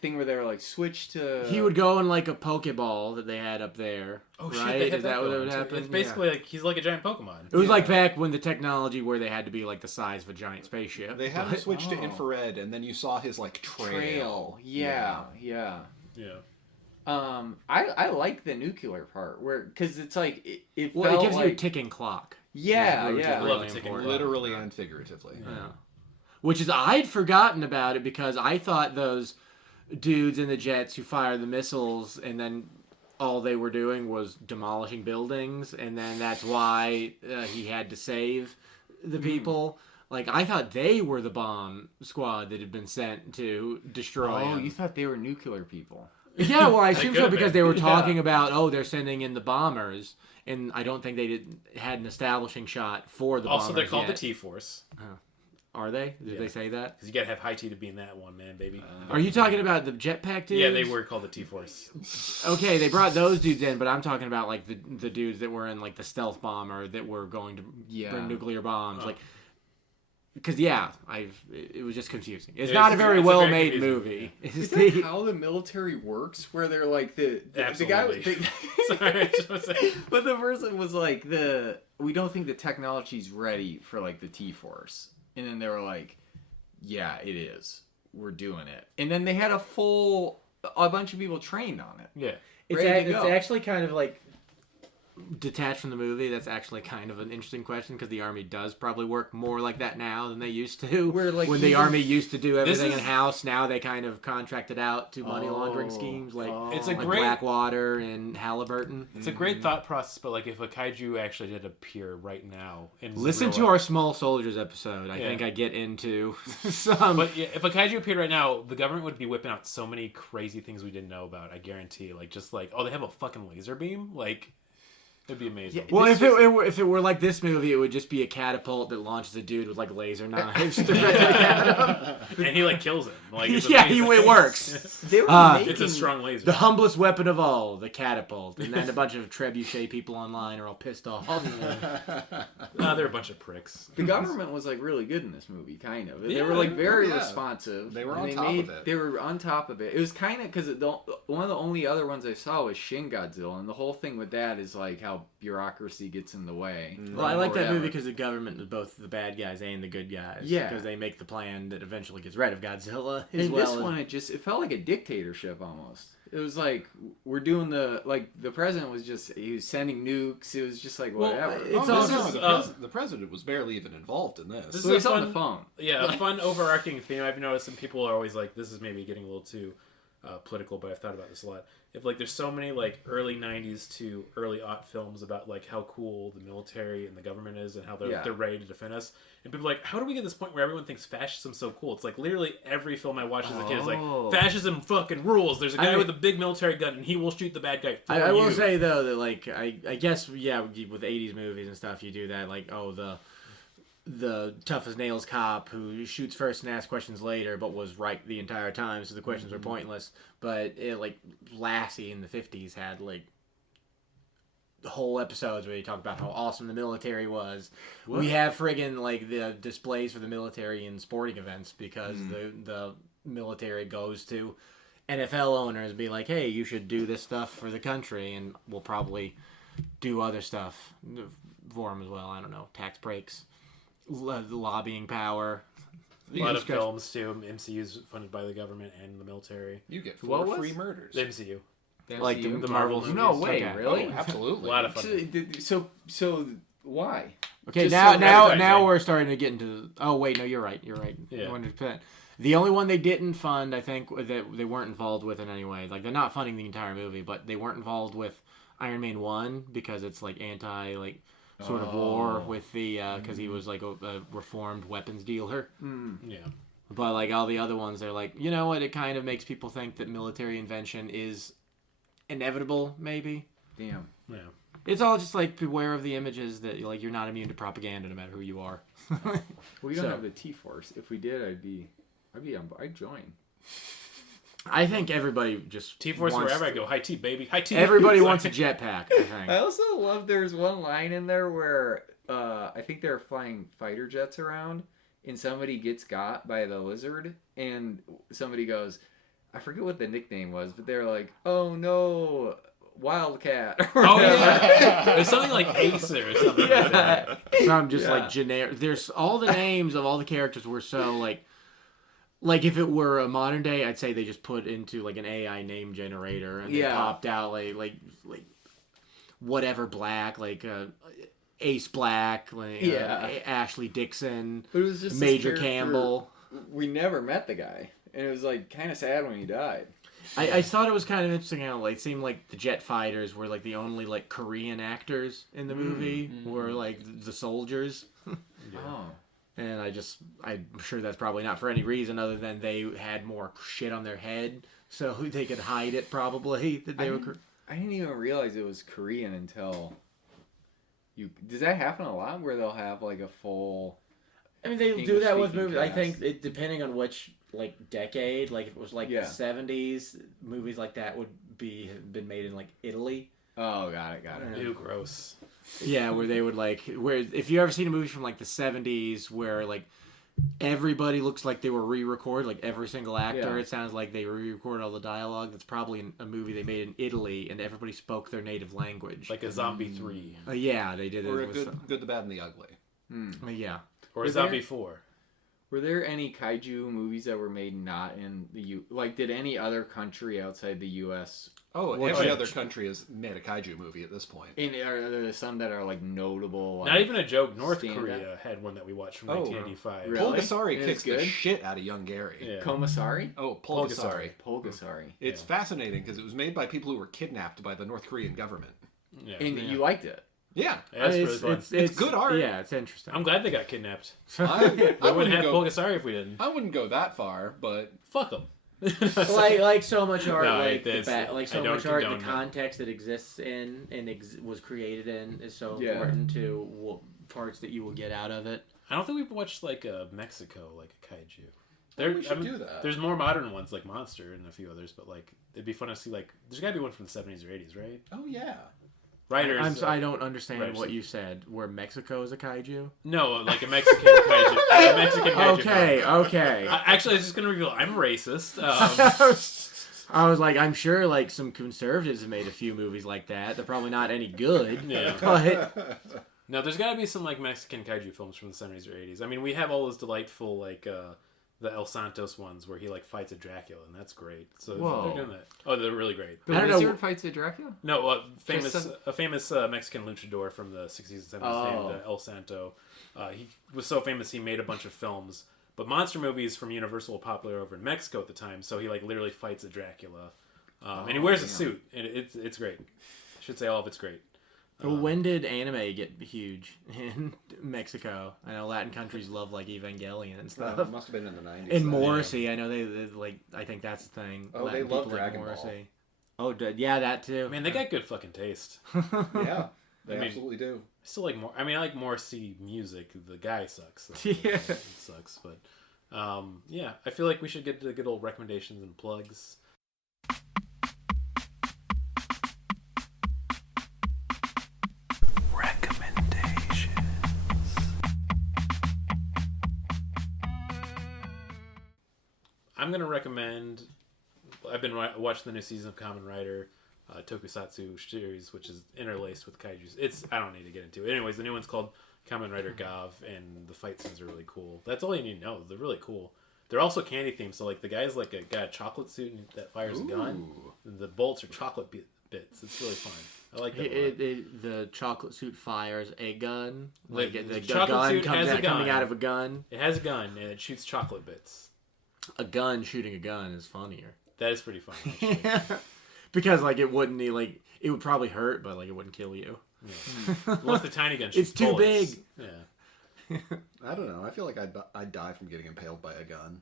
thing where they were like switch to. He would go in like a Pokeball that they had up there. Oh right? shit, they had Is that what going, would too. happen? It's basically like he's like a giant Pokemon. It was like back when the technology where they had to be like the size of a giant spaceship. They had him switch to infrared, and then you saw his like trail. Yeah. Yeah. I like the nuclear part because it's like it Well, felt it gives like you a ticking clock. yeah. Which is Love really a ticking important. Literally and figuratively. Yeah. Which is I'd forgotten about it because I thought those dudes in the jets who fire the missiles and then all they were doing was demolishing buildings, and then that's why he had to save the people. Like, I thought they were the bomb squad that had been sent to destroy Oh, him. you thought they were nuclear people? Yeah, well, I assume could so have because been. they were talking about, they're sending in the bombers, and I don't think they had an establishing shot for the bombers Also, they're called yet. the T-Force. Are they? Did Yeah. they say that? Because you gotta have high T to be in that one, man, baby. Are you talking about the jetpack dudes? Yeah, they were called the T-Force. Okay, they brought those dudes in, but I'm talking about like the dudes that were in like the stealth bomber that were going to bring nuclear bombs. Like, because it was just confusing. It's not a very it's a well very made confusing movie. Is that how the military works? Where they're like the guy. Absolutely. Sorry, I just want to say. But the person was like we don't think the technology's ready for like the T-Force, and then they were like, yeah, it is. We're doing it, and then they had a bunch of people trained on it. Yeah. It's actually kind of like detached from the movie. That's actually kind of an interesting question because the army does probably work more like that now than they used to. Where, like, when the even- army used to do everything is- in house, now they kind of contract it out to money laundering schemes like It's a like great- Blackwater and Halliburton. It's a great thought process, but like if a kaiju actually did appear right now, in Listen real to life- our Small Soldiers episode. I Yeah. think I get into some. But yeah, if a kaiju appeared right now, the government would be whipping out so many crazy things we didn't know about. I guarantee. Like just like, oh, they have a fucking laser beam. Like, it'd be amazing. Well, if it were like this movie, it would just be a catapult that launches a dude with like laser knives directly at him. And he like kills him. Like it's Yeah, amazing. it works. They were making, It's a strong laser. The humblest weapon of all, the catapult. And then a bunch of trebuchet people online are all pissed off. Nah, they're a bunch of pricks. The government was like really good in this movie, kind of. They were like very responsive. They were and on top of it. They were on top of it. It was kind of because one of the only other ones I saw was Shin Godzilla, and the whole thing with that is like how bureaucracy gets in the way. Well, I like that Whatever. movie because the government is both the bad guys and the good guys. Yeah. Because they make the plan that eventually gets rid of Godzilla. And As well this as, one, it felt like a dictatorship almost. It was like we're doing the president he was sending nukes. It was just like whatever. it's Oh, also no, the president was barely even involved in this. This So he was is a on fun- the phone. Yeah, a fun overarching theme I've noticed, and people are always like, this is maybe getting a little too political, but I've thought about this a lot. If like there's so many like early 90s to early aught films about like how cool the military and the government is and how they're ready to defend us, and people are like, how do we get to this point where everyone thinks fascism's so cool? It's like literally every film I watched as a kid is like, fascism fucking rules. There's a guy with a big military gun and he will shoot the bad guy for I will you. say though that like I guess with 80s movies and stuff you do that like the tough as nails cop who shoots first and asks questions later but was right the entire time so the questions were pointless. But like Lassie in the 50s had like whole episodes where he talked about how awesome the military was. What? We have friggin' like the displays for the military in sporting events because the military goes to NFL owners and be like, hey, you should do this stuff for the country, and we'll probably do other stuff for them as well. I don't know, tax breaks, lobbying power. A lot of films too. MCU's funded by the government and the military. You get 4 free murders. The MCU. Like the Marvel movies. No way, Okay. really? Oh, absolutely. A lot of fun. So why? Okay, Just now advertising. we're starting to get into. Oh wait, no, you're right. Yeah. 100%. The only one they didn't fund, I think, that they weren't involved with in any way. Like they're not funding the entire movie, but they weren't involved with Iron Man 1 because it's like anti sort of war with the because he was like a reformed weapons dealer. Yeah. But like all the other ones, they're like, you know what? It kind of makes people think that military invention is inevitable, maybe. Damn. Yeah. It's all just like beware of the images that like you're not immune to propaganda no matter who you are. We don't have the T-Force. If we did, I'd join. I think everybody just T-Force wants, wherever I go. High T, baby. High T. Everybody wants a jetpack. I think. I also love there's one line in there where I think they're flying fighter jets around and somebody gets got by the lizard and somebody goes, I forget what the nickname was, but they're like, oh no, Wildcat. Oh yeah, there's something like Acer or something like that. Some just like generic. There's all the names of all the characters were so like if it were a modern day, I'd say they just put into like an AI name generator and they popped out like whatever Black, like Ace Black, like Ashley Dixon, But it was just Major Campbell. We never met the guy, and it was like kind of sad when he died. I thought it was kind of interesting how like it seemed like the jet fighters were like the only like Korean actors in the movie were like the soldiers. Oh. And I'm sure that's probably not for any reason other than they had more shit on their head, so they could hide it probably. That they were. I didn't even realize it was Korean until you. Does that happen a lot where they'll have like a full? I mean, they do that with English-speaking movies. I cast. think depending on which like decade, like if it was like the 70s, movies like that would have been made in like Italy. Oh, got it. Ew, gross. Yeah, where they would like if you ever seen a movie from like the 70s where like everybody looks like they were re-recorded, like every single actor, it sounds like they re-recorded all the dialogue. That's probably a movie they made in Italy, and everybody spoke their native language. Like a Zombie 3. Yeah, they did it. Or a with good, the bad, and the ugly. Yeah. Or a Zombie 4. Were there any kaiju movies that were made not in the U? Like, did any other country outside the U.S. Oh, every other country has made a kaiju movie at this point. Are there some that are like notable? Like, Not even a joke. North stand Korea had one that we watched from 1985. really? Pulgasari It's kicks the good? shit out of Yonggary. Yeah. Komisari? Oh, Pulgasari. Pulgasari. It's fascinating because it was made by people who were kidnapped by the North Korean government. Yeah. And you liked it. Yeah. Yeah, that's really fun. It's good art. Yeah, it's interesting. I'm glad they got kidnapped. I I wouldn't wouldn't have go. Pulgasari if we didn't. I wouldn't go that far, but Fuck them. like so much art, No, like it's- like I so don't much art, the condone that. context it exists in and was created in is so Yeah. important to parts that you will get out of it. I don't think we've watched like a Mexico, like a kaiju. we should do that. There's more modern ones like Monster and a few others, but like it'd be fun to see. Like, there's got to be one from the 70s or 80s, right? oh yeah. Writers. I don't understand writers- what you said. Where Mexico is a kaiju? No, like a Mexican kaiju. A Mexican kaiju. Okay. Actually, I was just gonna reveal I'm racist. I was like, I'm sure like some conservatives have made a few movies like that. They're probably not any good. Yeah. But No, there's got to be some like Mexican kaiju films from the 70s or 80s. I mean, we have all those delightful like the El Santos ones where he like fights a Dracula, and that's great. So Whoa. they're doing that. Oh, they're really great. The I don't know. Wizard fights a Dracula? No, Just a famous Mexican luchador from the 60s and 70s named El Santo. He was so famous he made a bunch of films. But monster movies from Universal were popular over in Mexico at the time, so he like literally fights a Dracula, and he wears a suit, and it's great. I should say all of it's great. when did anime get huge in Mexico? I know Latin countries love like Evangelion and stuff. It must have been in the 90s. In then. Morrissey, I know they like. I think that's the thing. Oh, Latin they love people like Dragon Ball. Morrissey. Oh, yeah, that too. Man, they got good fucking taste. Yeah, they I mean- absolutely do. I still like more. I mean, I like Morrissey music. The guy sucks. So Yeah. it sucks. But yeah, I feel like we should get to the good old recommendations and plugs. I'm gonna recommend. I've been watching the new season of Kamen Rider Tokusatsu series, which is interlaced with kaijus. I don't need to get into it. Anyways, the new one's called Kamen Rider Gav, and the fight scenes are really cool. That's all you need to know. They're really cool. They're also candy themed. So like the guy's like got a chocolate suit and that fires a gun. And the bolts are chocolate bits. It's really fun. I like that. The chocolate suit fires a gun. Like, Like the chocolate gun suit comes has a out, coming gun. out of a gun. It has a gun and it shoots chocolate bits. A gun shooting a gun is funnier. That is pretty fun. Actually. Because like it wouldn't like it would probably hurt, but like it wouldn't kill you. Unless the tiny gun shoots It's too bullets. big. Yeah. I don't know. I feel like I'd die from getting impaled by a gun.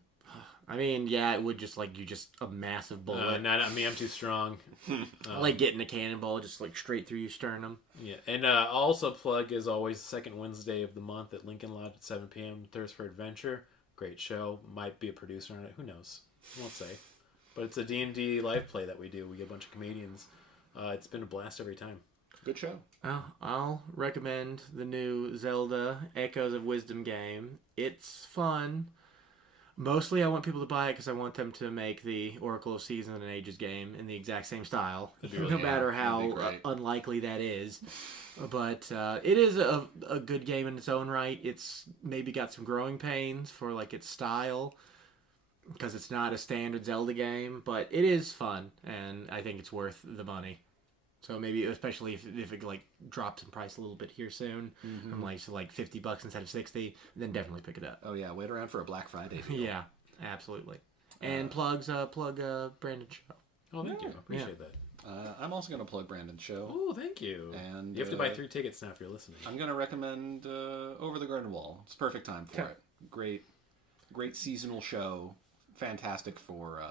I mean, yeah, it would just like you just a massive bullet. Not me. I'm too strong. Like getting a cannonball just like straight through your sternum. Yeah, and I'll also plug, as always, the second Wednesday of the month at Lincoln Lodge at 7 p.m. Thirst for Adventure. Great show. Might be a producer on it. Who knows? Won't say. But it's a D&D live play that we do. We get a bunch of comedians. It's been a blast every time. Good show. Well, I'll recommend the new Zelda Echoes of Wisdom game. It's fun. Mostly I want people to buy it because I want them to make the Oracle of Seasons and Ages game in the exact same style, no matter how unlikely that is. But it is a good game in its own right. It's maybe got some growing pains for like its style because it's not a standard Zelda game, but it is fun, and I think it's worth the money. So maybe, especially if it like drops in price a little bit here soon, from like $50 instead of $60, then definitely pick it up. Oh yeah, wait around for a Black Friday deal. Yeah, absolutely. And plug Brandon's show. Oh, thank you. I appreciate that. I'm also going to plug Brandon's show. Oh, thank you. And you have to buy 3 tickets now if you're listening. I'm going to recommend Over the Garden Wall. It's perfect time for it. Great seasonal show. Fantastic for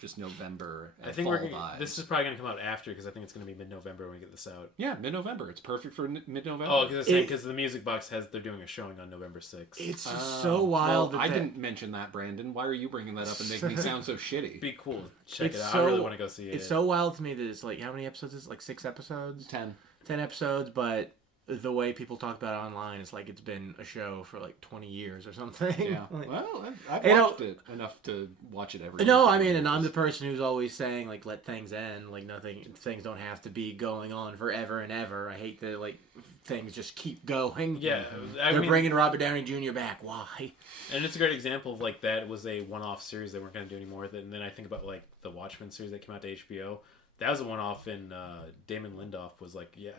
just November and fall vibes. This is probably going to come out after because I think it's going to be mid-November when we get this out. Yeah, mid-November. It's perfect for mid-November. Oh, because the Music Box they're doing a showing on November 6th. It's so wild. Well, I didn't mention that, Brandon. Why are you bringing that up and making me sound so shitty? Be cool. Check it out. I really want to go see it. It's so wild to me that it's like, how many episodes is it? Like 6 episodes? 10 episodes, but the way people talk about it online, it's like it's been a show for like 20 years or something. Yeah. Like, well, I've watched it enough to watch it every No, I mean, and I'm the person who's always saying, like, let things end. Like, things don't have to be going on forever and ever. I hate that, like, things just keep going. Yeah. They're bringing Robert Downey Jr. back. Why? And it's a great example of, like, that was a one-off series they weren't going to do anymore with it. And then I think about, like, the Watchmen series that came out to HBO. That was a one-off, and Damon Lindelof was like, "Yeah,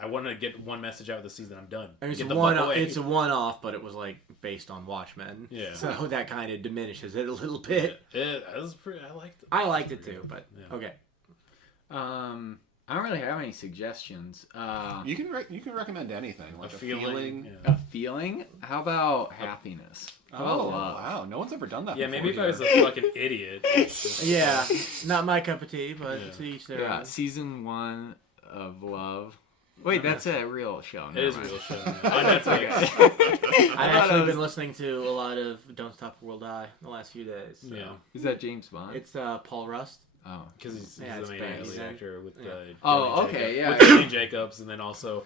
I want to get one message out of the season. I'm done." I mean, it's a one-off, but it was like based on Watchmen. Yeah. So that kind of diminishes it a little bit. It was pretty. I liked it. I liked it too, but okay. I don't really have any suggestions. You can recommend anything, like a feeling. Yeah. A feeling? How about happiness? Oh, wow. No one's ever done that before. Maybe if I was a fucking idiot. Yeah, not my cup of tea, but to each their own. Season 1 of Love. Wait, that's a real show. It is a real show. On Netflix. I've actually been listening to a lot of Don't Stop or We'll Die the last few days. So. Yeah. Is that James Bond? It's Paul Rust. Oh. Because he's the main lead actor with with Danny Jacobs, and then also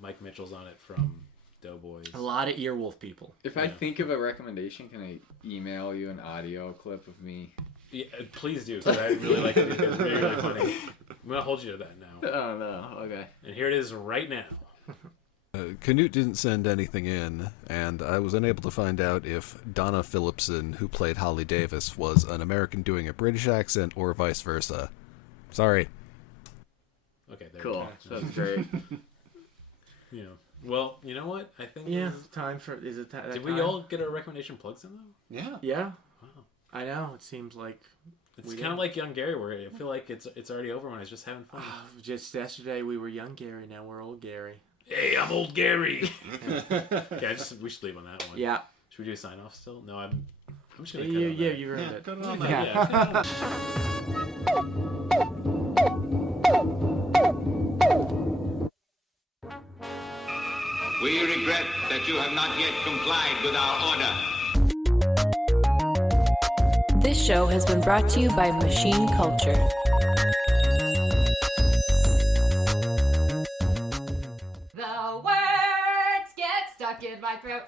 Mike Mitchell's on it from Doughboys. A lot of earwolf people. If I think of a recommendation, can I email you an audio clip of me? Yeah, please do, because I really like it. It's really funny. I'm going to hold you to that now. Oh, no. Okay. And here it is right now. Knute didn't send anything in, and I was unable to find out if Donna Phillipson, who played Holly Davis, was an American doing a British accent or vice versa. Sorry. Okay, there cool. we go. That's great. Yeah. Well, you know what? I think time for Did we all get our recommendation plugs in though? Yeah. Yeah. Wow. I know. It seems like it's kind of like Yonggary, where I feel like it's already over when I was just having fun. Just yesterday we were young Gary. Now we're old Gary. Hey, I'm old Gary. Okay, we should leave on that one. Yeah. Should we do a sign off still? No, I'm just gonna. You ruined it. Cut it on Yeah. We regret that you have not yet complied with our order. This show has been brought to you by Machine Culture. The words get stuck in my throat.